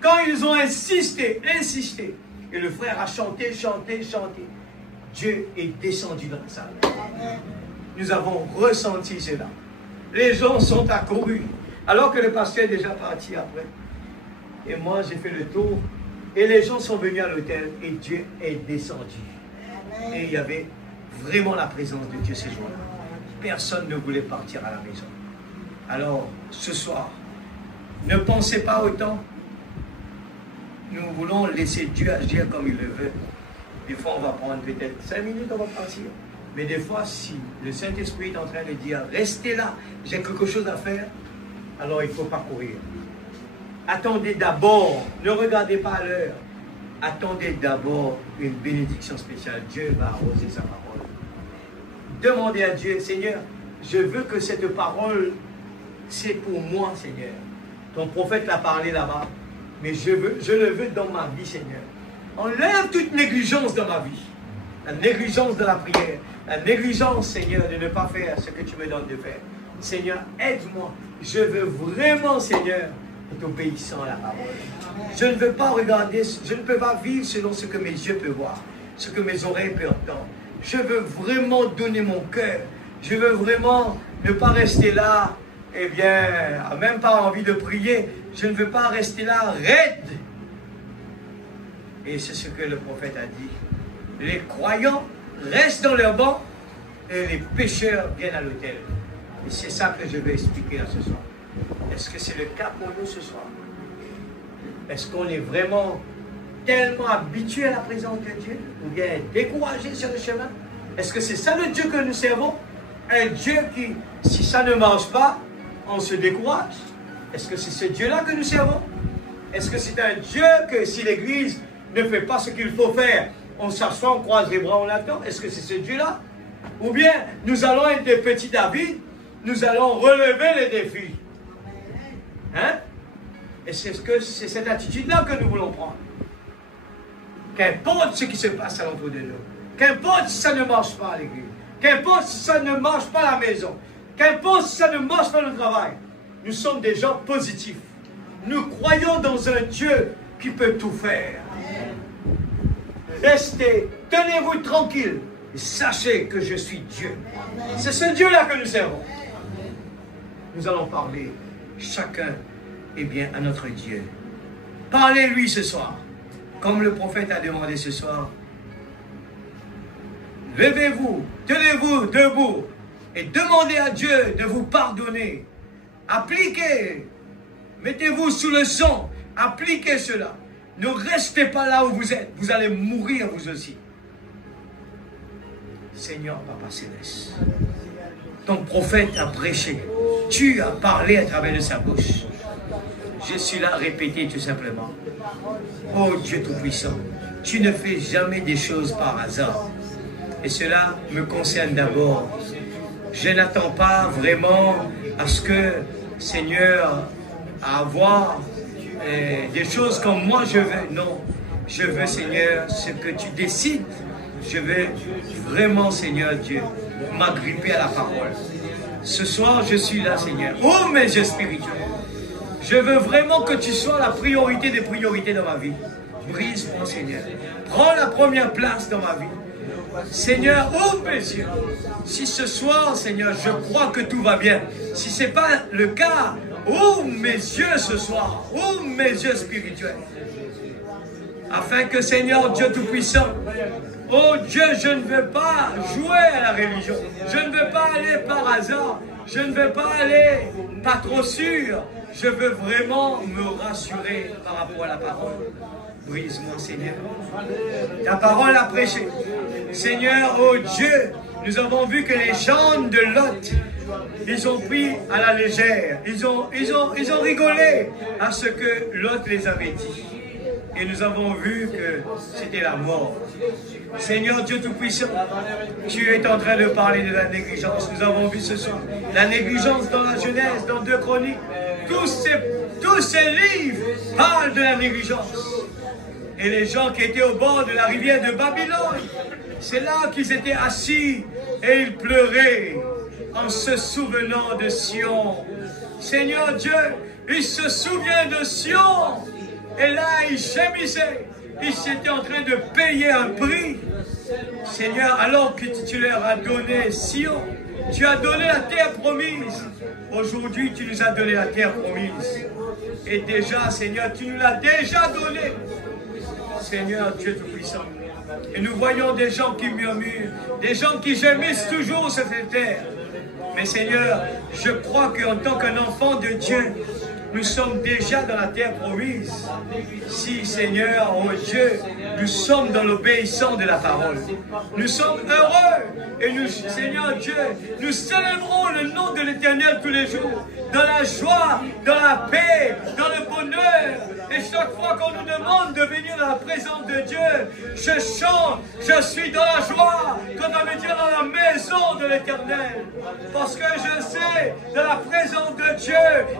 Quand ils ont insisté, et le frère a chanté, Dieu est descendu dans la salle. Nous avons ressenti cela. Les gens sont accourus, alors que le pasteur est déjà parti après. Et moi, j'ai fait le tour. Et les gens sont venus à l'hôtel et Dieu est descendu. Et il y avait vraiment la présence de Dieu ces jours-là. Personne ne voulait partir à la maison. Alors, ce soir, ne pensez pas autant. Nous voulons laisser Dieu agir comme il le veut. Des fois, on va prendre peut-être 5 minutes, on va partir. Mais des fois, si le Saint-Esprit est en train de dire, restez là, j'ai quelque chose à faire, alors il ne faut pas courir. Attendez d'abord, ne regardez pas à l'heure. Attendez d'abord une bénédiction spéciale. Dieu va arroser sa parole. Demandez à Dieu, Seigneur, je veux que cette parole, c'est pour moi, Seigneur. Ton prophète l'a parlé là-bas, mais je le veux dans ma vie, Seigneur. Enlève toute négligence dans ma vie. La négligence de la prière, la négligence, Seigneur, de ne pas faire ce que tu me donnes de faire. Seigneur, aide-moi. Je veux vraiment, Seigneur, être obéissant à la parole. Je ne veux pas regarder, je ne peux pas vivre selon ce que mes yeux peuvent voir, ce que mes oreilles peuvent entendre. Je veux vraiment donner mon cœur. Je veux vraiment ne pas rester là, eh bien, même pas envie de prier. Je ne veux pas rester là raide. Et c'est ce que le prophète a dit. Les croyants restent dans leur banc et les pécheurs viennent à l'autel. Et c'est ça que je vais expliquer là ce soir. Est-ce que c'est le cas pour nous ce soir? Est-ce qu'on est vraiment tellement habitué à la présence de Dieu ou bien découragé sur le chemin? Est-ce que c'est ça le Dieu que nous servons? Un Dieu qui, si ça ne marche pas, on se décourage? Est-ce que c'est ce Dieu-là que nous servons? Est-ce que c'est un Dieu que si l'Église ne fait pas ce qu'il faut faire, on s'assoit, on croise les bras, on attend? Est-ce que c'est ce Dieu-là? Ou bien nous allons être des petits David, nous allons relever les défis? Hein? Et c'est cette attitude-là que nous voulons prendre. Qu'importe ce qui se passe à l'entour de nous, qu'importe si ça ne marche pas à l'église, qu'importe si ça ne marche pas à la maison, qu'importe si ça ne marche pas au travail, nous sommes des gens positifs. Nous croyons dans un Dieu qui peut tout faire. Restez, tenez-vous tranquille et sachez que je suis Dieu. C'est ce Dieu-là que nous servons. Nous allons parler chacun, eh bien, à notre Dieu. Parlez-lui ce soir, comme le prophète a demandé ce soir. Levez-vous, tenez-vous debout et demandez à Dieu de vous pardonner. Appliquez, mettez-vous sous le sang, appliquez cela. Ne restez pas là où vous êtes, vous allez mourir vous aussi. Seigneur Papa Céleste, ton prophète a prêché, tu as parlé à travers de sa bouche. Je suis là à répéter tout simplement. Oh Dieu Tout-Puissant, tu ne fais jamais des choses par hasard. Et cela me concerne d'abord. Je n'attends pas vraiment à ce que, Seigneur, à avoir des choses comme moi je veux. Non, je veux, Seigneur, ce que tu décides. Je veux vraiment, Seigneur Dieu, m'agripper à la parole. Ce soir, je suis là, Seigneur. Oh, mes yeux spirituels. Je veux vraiment que tu sois la priorité des priorités dans ma vie. Brise-moi, Seigneur. Prends la première place dans ma vie. Seigneur, ouvre mes yeux. Si ce soir, Seigneur, je crois que tout va bien. Si ce n'est pas le cas, ouvre mes yeux ce soir. Ouvre mes yeux spirituels. Afin que, Seigneur Dieu Tout-Puissant, oh Dieu, je ne veux pas jouer à la religion. Je ne veux pas aller par hasard. Je ne veux pas aller pas trop sûr. Je veux vraiment me rassurer par rapport à la parole. Brise-moi, Seigneur. Ta parole a prêché. Seigneur, oh Dieu, nous avons vu que les gens de Lot, ils ont pris à la légère. Ils ont rigolé à ce que Lot les avait dit. Et nous avons vu que c'était la mort. Seigneur Dieu Tout-Puissant, tu es en train de parler de la négligence. Nous avons vu ce soir la négligence dans la Genèse, dans 2 Chroniques. Tous ces livres parlent de la négligence. Et les gens qui étaient au bord de la rivière de Babylone, c'est là qu'ils étaient assis et ils pleuraient en se souvenant de Sion. Seigneur Dieu, ils se souviennent de Sion. Et là, ils gémissaient. Ils étaient en train de payer un prix. Seigneur, alors que tu leur as donné Sion, tu as donné la terre promise. Aujourd'hui, tu nous as donné la terre promise. Et déjà, Seigneur, tu nous l'as déjà donné. Seigneur Dieu Tout-Puissant, Et nous voyons des gens qui murmurent, des gens qui gémissent toujours sur cette terre. Mais Seigneur, je crois qu'en tant qu'un enfant de Dieu, nous sommes déjà dans la terre promise. Si, Seigneur, oh Dieu, nous sommes dans l'obéissance de la parole. Nous sommes heureux. Et nous, Seigneur Dieu, nous célébrons le nom de l'Éternel tous les jours. Dans la joie, dans la paix, dans le bonheur. Et chaque fois qu'on nous demande de venir dans la présence de Dieu, je chante, je suis dans la joie, comme on veut dire dans la maison de l'Éternel. Parce que je sais, dans la présence de Dieu,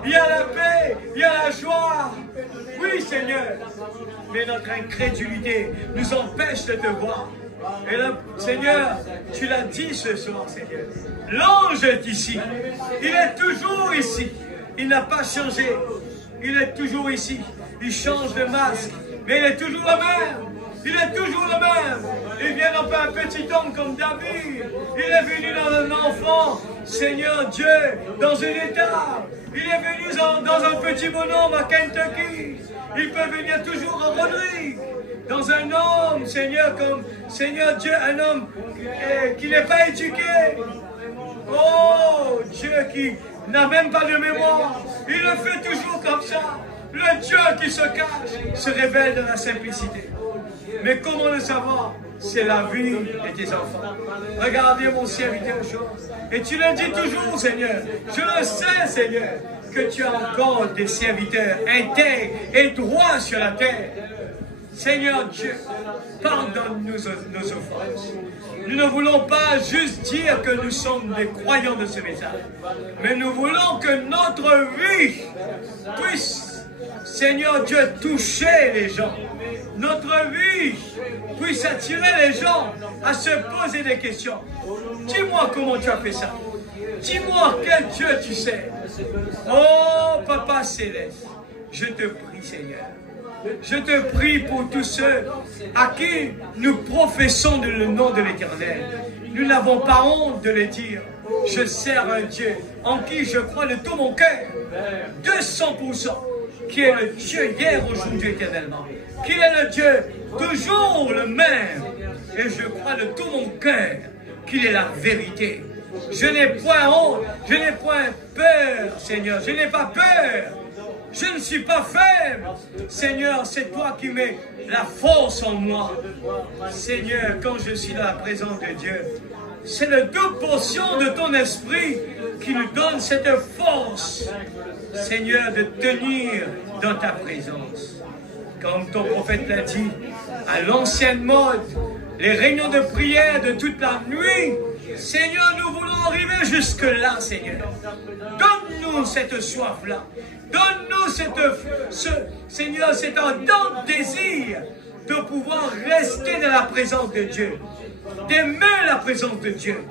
il y a la paix, il y a la joie. Oui, Seigneur. Mais notre incrédulité nous empêche de te voir. Et là, Seigneur, tu l'as dit ce soir, Seigneur. L'ange est ici. Il est toujours ici. Il n'a pas changé. Il est toujours ici. Il change de masque. Mais il est toujours le même. Il est toujours le même. Il vient non pas un petit homme comme David. Il est venu dans un enfant, Seigneur Dieu, dans une étape. Il est venu dans un petit bonhomme à Kentucky. Il peut venir toujours en Rodrigue. Dans un homme, Seigneur, comme Seigneur Dieu, un homme qui n'est pas éduqué. Oh, Dieu qui n'a même pas de mémoire. Il le fait toujours comme ça. Le Dieu qui se cache se révèle dans la simplicité. Mais comment le savoir? C'est la vie de tes enfants. Regardez mon serviteur chose. Et tu le dis toujours, Seigneur. Je le sais, Seigneur, que tu as encore des serviteurs intègres et droits sur la terre. Seigneur Dieu, pardonne-nous nos offenses. Nous ne voulons pas juste dire que nous sommes des croyants de ce message, mais nous voulons que notre vie puisse, Seigneur Dieu, toucher les gens. Notre vie puisse attirer les gens à se poser des questions. Dis-moi comment tu as fait ça. Dis-moi quel Dieu tu sais. Oh, Papa Céleste, je te prie, Seigneur. Je te prie pour tous ceux à qui nous professons le nom de l'Éternel. Nous n'avons pas honte de le dire. Je sers un Dieu en qui je crois de tout mon cœur, 200%, qui est le Dieu hier, aujourd'hui, éternellement. Qui est le Dieu toujours le même. Et je crois de tout mon cœur qu'il est la vérité. Je n'ai point honte, je n'ai point peur, Seigneur. Je n'ai pas peur. Je ne suis pas faible. Seigneur, c'est toi qui mets la force en moi. Seigneur, quand je suis dans la présence de Dieu, c'est la double portion de ton esprit qui nous donne cette force, Seigneur, de tenir dans ta présence. Comme ton prophète l'a dit, à l'ancienne mode, les réunions de prière de toute la nuit, Seigneur, nous voulons arriver jusque-là, Seigneur. Donne-nous cette soif-là. Donne-nous Seigneur, cet ardent désir de pouvoir rester dans la présence de Dieu. D'aimer la présence de Dieu.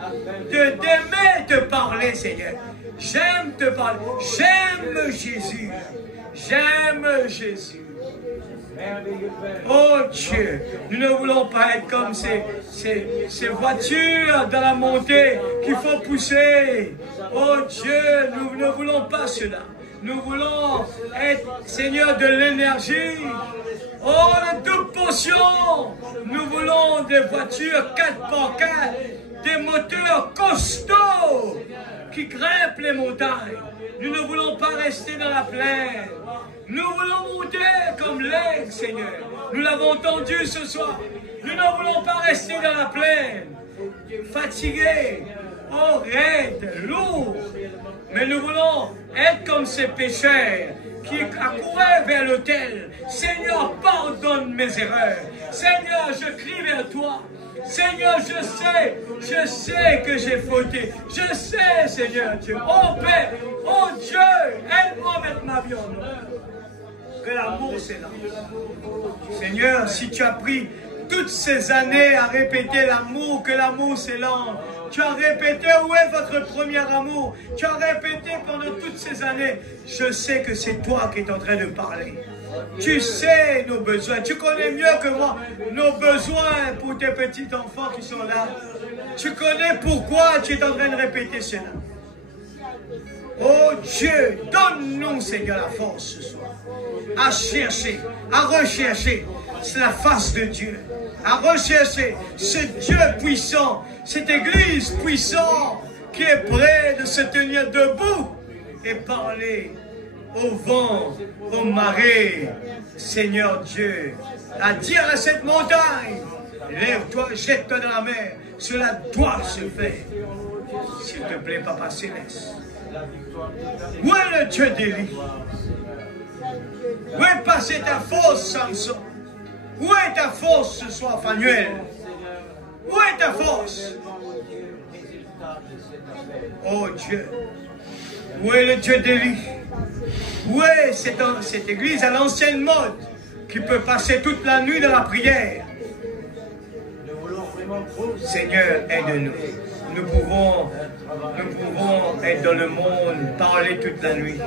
D'aimer te parler, Seigneur. J'aime te parler. J'aime Jésus. J'aime Jésus. Oh Dieu, nous ne voulons pas être comme ces voitures dans la montée qu'il faut pousser. Oh Dieu, nous ne voulons pas cela. Nous voulons être, Seigneur, de l'énergie. Oh, la double portion. Nous voulons des voitures 4x4, des moteurs costauds qui grimpent les montagnes. Nous ne voulons pas rester dans la plaine. Nous voulons monter comme l'aigle, Seigneur. Nous l'avons entendu ce soir. Nous ne voulons pas rester dans la plaine, fatigués, oh, raides, lourds. Mais nous voulons être comme ces pécheurs qui accouraient vers l'autel. Seigneur, pardonne mes erreurs. Seigneur, je crie vers toi. Seigneur, je sais que j'ai fauté. Je sais, Seigneur Dieu. Oh Père, oh Dieu, aide-moi à mettre ma vie en ordre. Que l'amour s'élance. Seigneur, si tu as pris toutes ces années à répéter l'amour, que l'amour s'élance, tu as répété où est votre premier amour, tu as répété pendant toutes ces années, je sais que c'est toi qui es en train de parler. Tu sais nos besoins, tu connais mieux que moi nos besoins pour tes petits enfants qui sont là. Tu connais pourquoi tu es en train de répéter cela. Oh Dieu, donne-nous, Seigneur, la force ce soir, à chercher, à rechercher la face de Dieu. à rechercher ce Dieu puissant, cette Église puissante qui est prêt de se tenir debout et parler au vent, aux marées, Seigneur Dieu, à dire à cette montagne, lève-toi, jette-toi dans la mer. Cela doit se faire. S'il te plaît, Papa Céleste. Où est le Dieu d'Élie? Où est passée ta force, Samson? Où est ta force ce soir, Fanuel? Où est ta force? Oh Dieu, où est le Dieu d'Élie? Où est cette église à l'ancienne mode qui peut passer toute la nuit dans la prière? Seigneur, aide-nous. Nous pouvons être dans le monde, parler toute la nuit.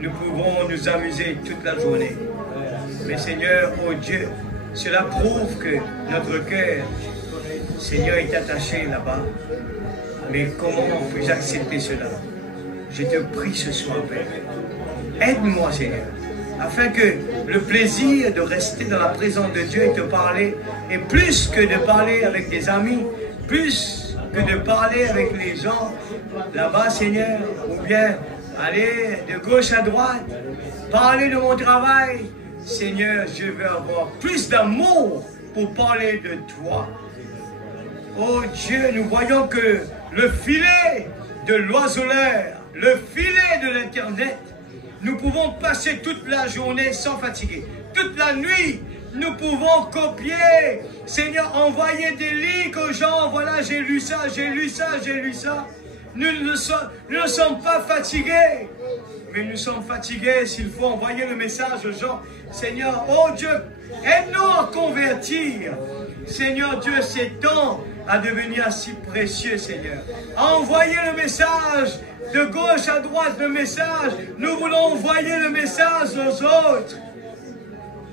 Nous pouvons nous amuser toute la journée. Mais Seigneur, oh Dieu, cela prouve que notre cœur, Seigneur, est attaché là-bas. Mais comment puis-je accepter cela? Je te prie ce soir, Père. Aide-moi, Seigneur, afin que le plaisir de rester dans la présence de Dieu et te parler est plus que de parler avec des amis, plus que de parler avec les gens là-bas, Seigneur, ou bien aller de gauche à droite, parler de mon travail. Seigneur, je veux avoir plus d'amour pour parler de toi. Oh Dieu, nous voyons que le filet de l'oiseleur, le filet de l'Internet, nous pouvons passer toute la journée sans fatiguer. Toute la nuit, nous pouvons copier. Seigneur, envoyer des links aux gens. Voilà, j'ai lu ça, j'ai lu ça, j'ai lu ça. Nous ne sommes pas fatigués. Mais nous sommes fatigués s'il faut envoyer le message aux gens. Seigneur, oh Dieu, aide-nous à convertir. Seigneur Dieu, c'est temps à devenir si précieux, Seigneur. À envoyer le message de gauche à droite, le message. Nous voulons envoyer le message aux autres.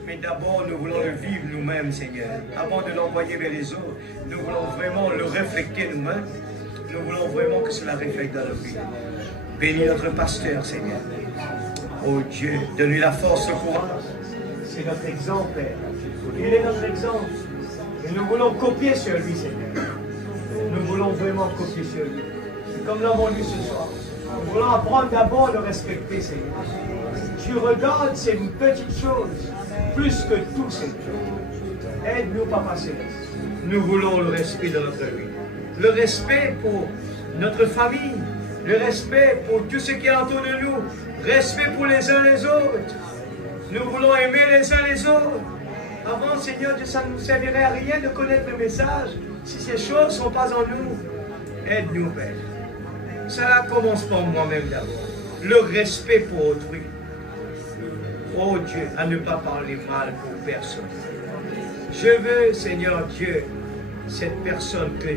Mais d'abord, nous voulons le vivre nous-mêmes, Seigneur. Avant de l'envoyer vers les autres, nous voulons vraiment le refléter nous-mêmes. Nous voulons vraiment que cela reflète dans nos vies. Bénis notre pasteur, Seigneur. Oh Dieu, donne-lui la force, le courage. C'est notre exemple, Père. Il est notre exemple. Et nous voulons copier sur lui, Seigneur. Nous voulons vraiment copier sur lui. Comme nous l'avons lu ce soir. Nous voulons apprendre d'abord à le respecter, Seigneur. Tu regardes ces petites choses plus que tout, Seigneur. Aide-nous, Papa Céleste. Nous voulons le respect de notre vie. Le respect pour notre famille. Le respect pour tout ce qui est autour de nous. Respect pour les uns les autres. Nous voulons aimer les uns les autres. Avant, Seigneur, ça ne nous servirait à rien de connaître le message si ces choses ne sont pas en nous. Aide-nous, Père. Cela commence par moi-même d'abord. Le respect pour autrui. Oh Dieu, à ne pas parler mal pour personne. Je veux, Seigneur Dieu, cette personne que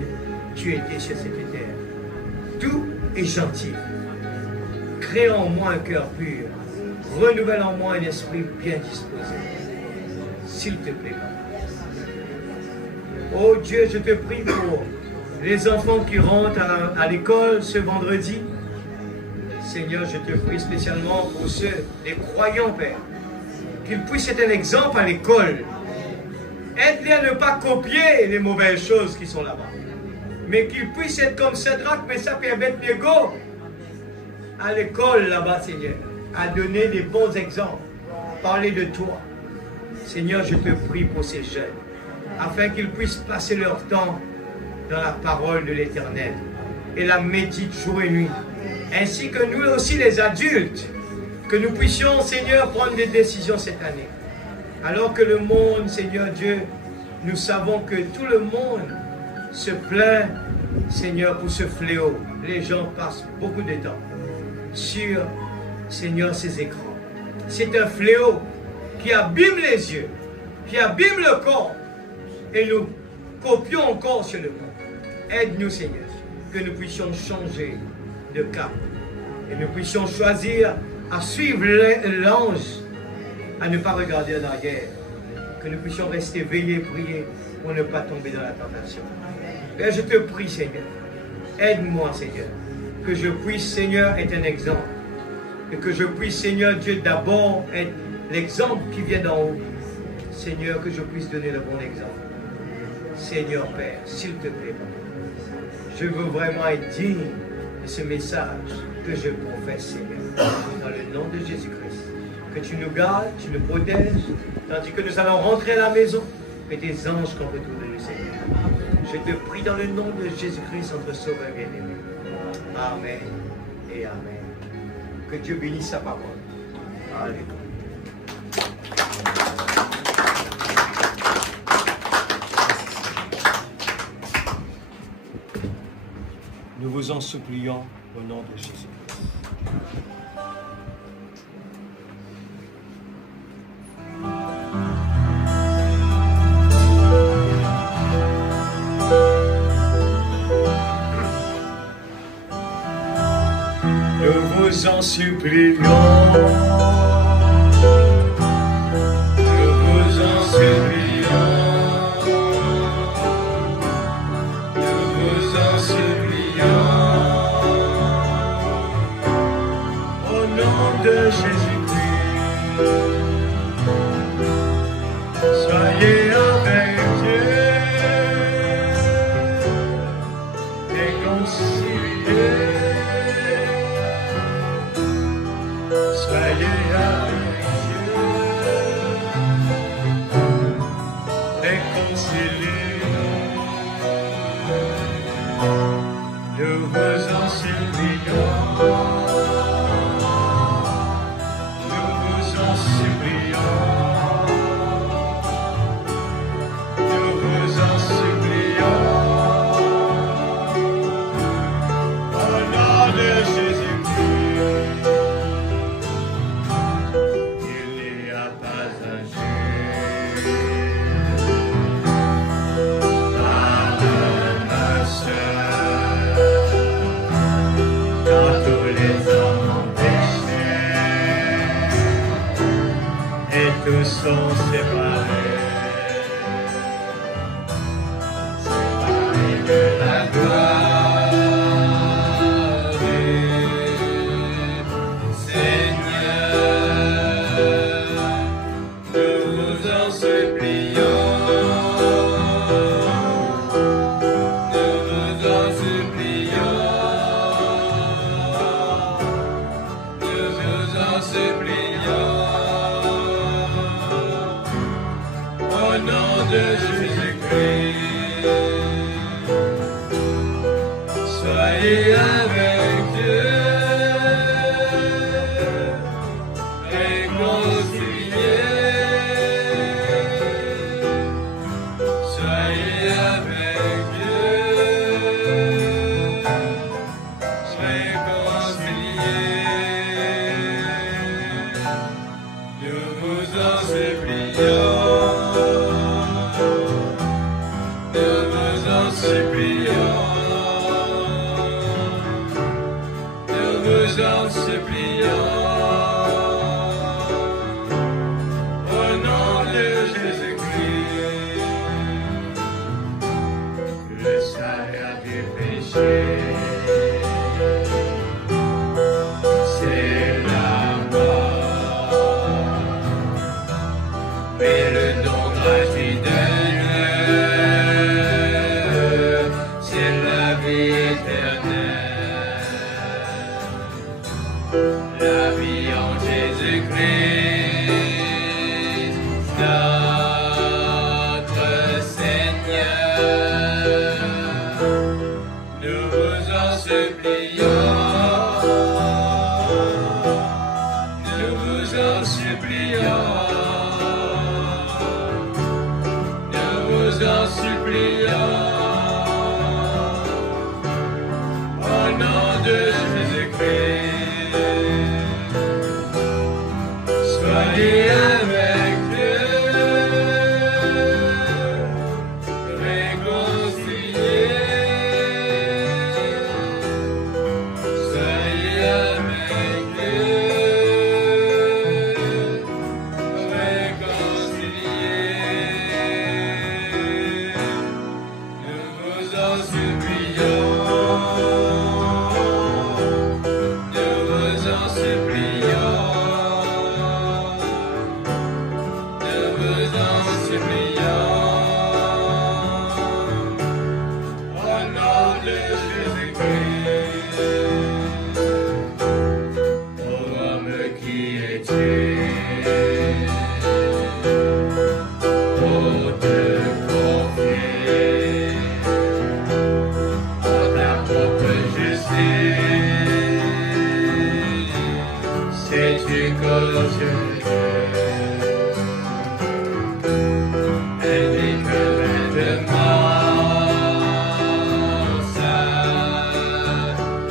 tu étais sur cette terre. Doux et gentil. Crée en moi un cœur pur. Renouvelle en moi un esprit bien disposé. S'il te plaît, Papa. Oh Dieu, je te prie pour les enfants qui rentrent à l'école ce vendredi. Seigneur, je te prie spécialement pour ceux, les croyants, Père, qu'ils puissent être un exemple à l'école. Aide-les à ne pas copier les mauvaises choses qui sont là-bas, mais qu'ils puissent être comme Shadrach, Meshach et Abednego à l'école là-bas, Seigneur, à donner des bons exemples, parler de toi. Seigneur, je te prie pour ces jeunes, afin qu'ils puissent passer leur temps dans la parole de l'Éternel et la méditer jour et nuit, ainsi que nous aussi les adultes, que nous puissions, Seigneur, prendre des décisions cette année. Alors que le monde, Seigneur Dieu, nous savons que tout le monde se plaint, Seigneur, pour ce fléau. Les gens passent beaucoup de temps sur, Seigneur, ces écrans. C'est un fléau qui abîme les yeux, qui abîme le corps, et nous copions encore sur le monde. Aide-nous, Seigneur, que nous puissions changer de cap, et nous puissions choisir à suivre l'ange, à ne pas regarder en arrière, que nous puissions rester veillés, prier, pour ne pas tomber dans la tentation. Père, je te prie, Seigneur, aide-moi, Seigneur, que je puisse, Seigneur, être un exemple, et que je puisse, Seigneur Dieu, d'abord être l'exemple qui vient d'en haut. Seigneur, que je puisse donner le bon exemple. Seigneur Père, s'il te plaît, Papa, je veux vraiment être digne de ce message que je professe, Seigneur, dans le nom de Jésus-Christ. Que tu nous gardes, tu nous protèges, tandis que nous allons rentrer à la maison, que tes anges campent autour de nous, Seigneur. Je te prie dans le nom de Jésus-Christ, notre Sauveur bien-aimé. Amen et Amen. Que Dieu bénisse sa parole. Alléluia. Nous vous en supplions au nom de Jésus. Nous vous en supplions. Nous vous en supplions. Nous vous en supplions. Au nom de Jésus-Christ, soyez avec Dieu, réconciliés. Soyez avec Dieu, réconciliés. Nous vous en supplions. Nous vous en supplions. Nous vous en supplions. Au nom de Jésus-Christ. Il n'y a pas un Dieu, pas un seul, quand tous les hommes ont péché et tous sont séparés de la gloire du Seigneur. Nous vous en supplions. Nous vous en supplions. Nous vous en supplions. Au nom de Jésus-Christ, soyez avec Dieu, réconciliés. Soyez avec Dieu, réconciliés. Nous vous en supplions. Nous vous en supplions. Nous vous en supplions. Au nom de Jésus-Christ, le salaire du péché, c'est la mort, mais le don gratuit de Dieu, c'est la vie éternelle, la vie en Jésus-Christ, notre Seigneur. Nous vous en supplions. Nous vous en supplions. Nous vous en supplions. Au nom de Jésus-Christ, soyez avec Dieu, tu causes Dieu. Elle dit que maintenant ça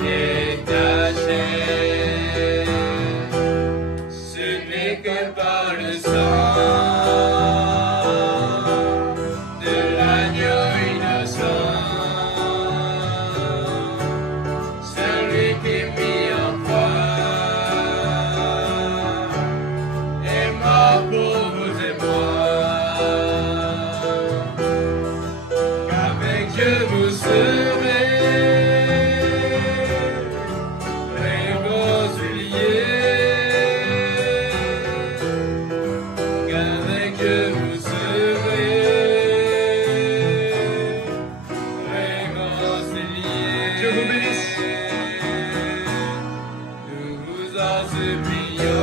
est taché. Ce n'est que par le sang de l'agneau innocent, celui qui est mis en croix est mort pour vous et moi, qu'avec Dieu vous serez réconciliés, qu'avec Dieu vous serez réconciliés. Dieu vous bénisse. Nous vous en supplions.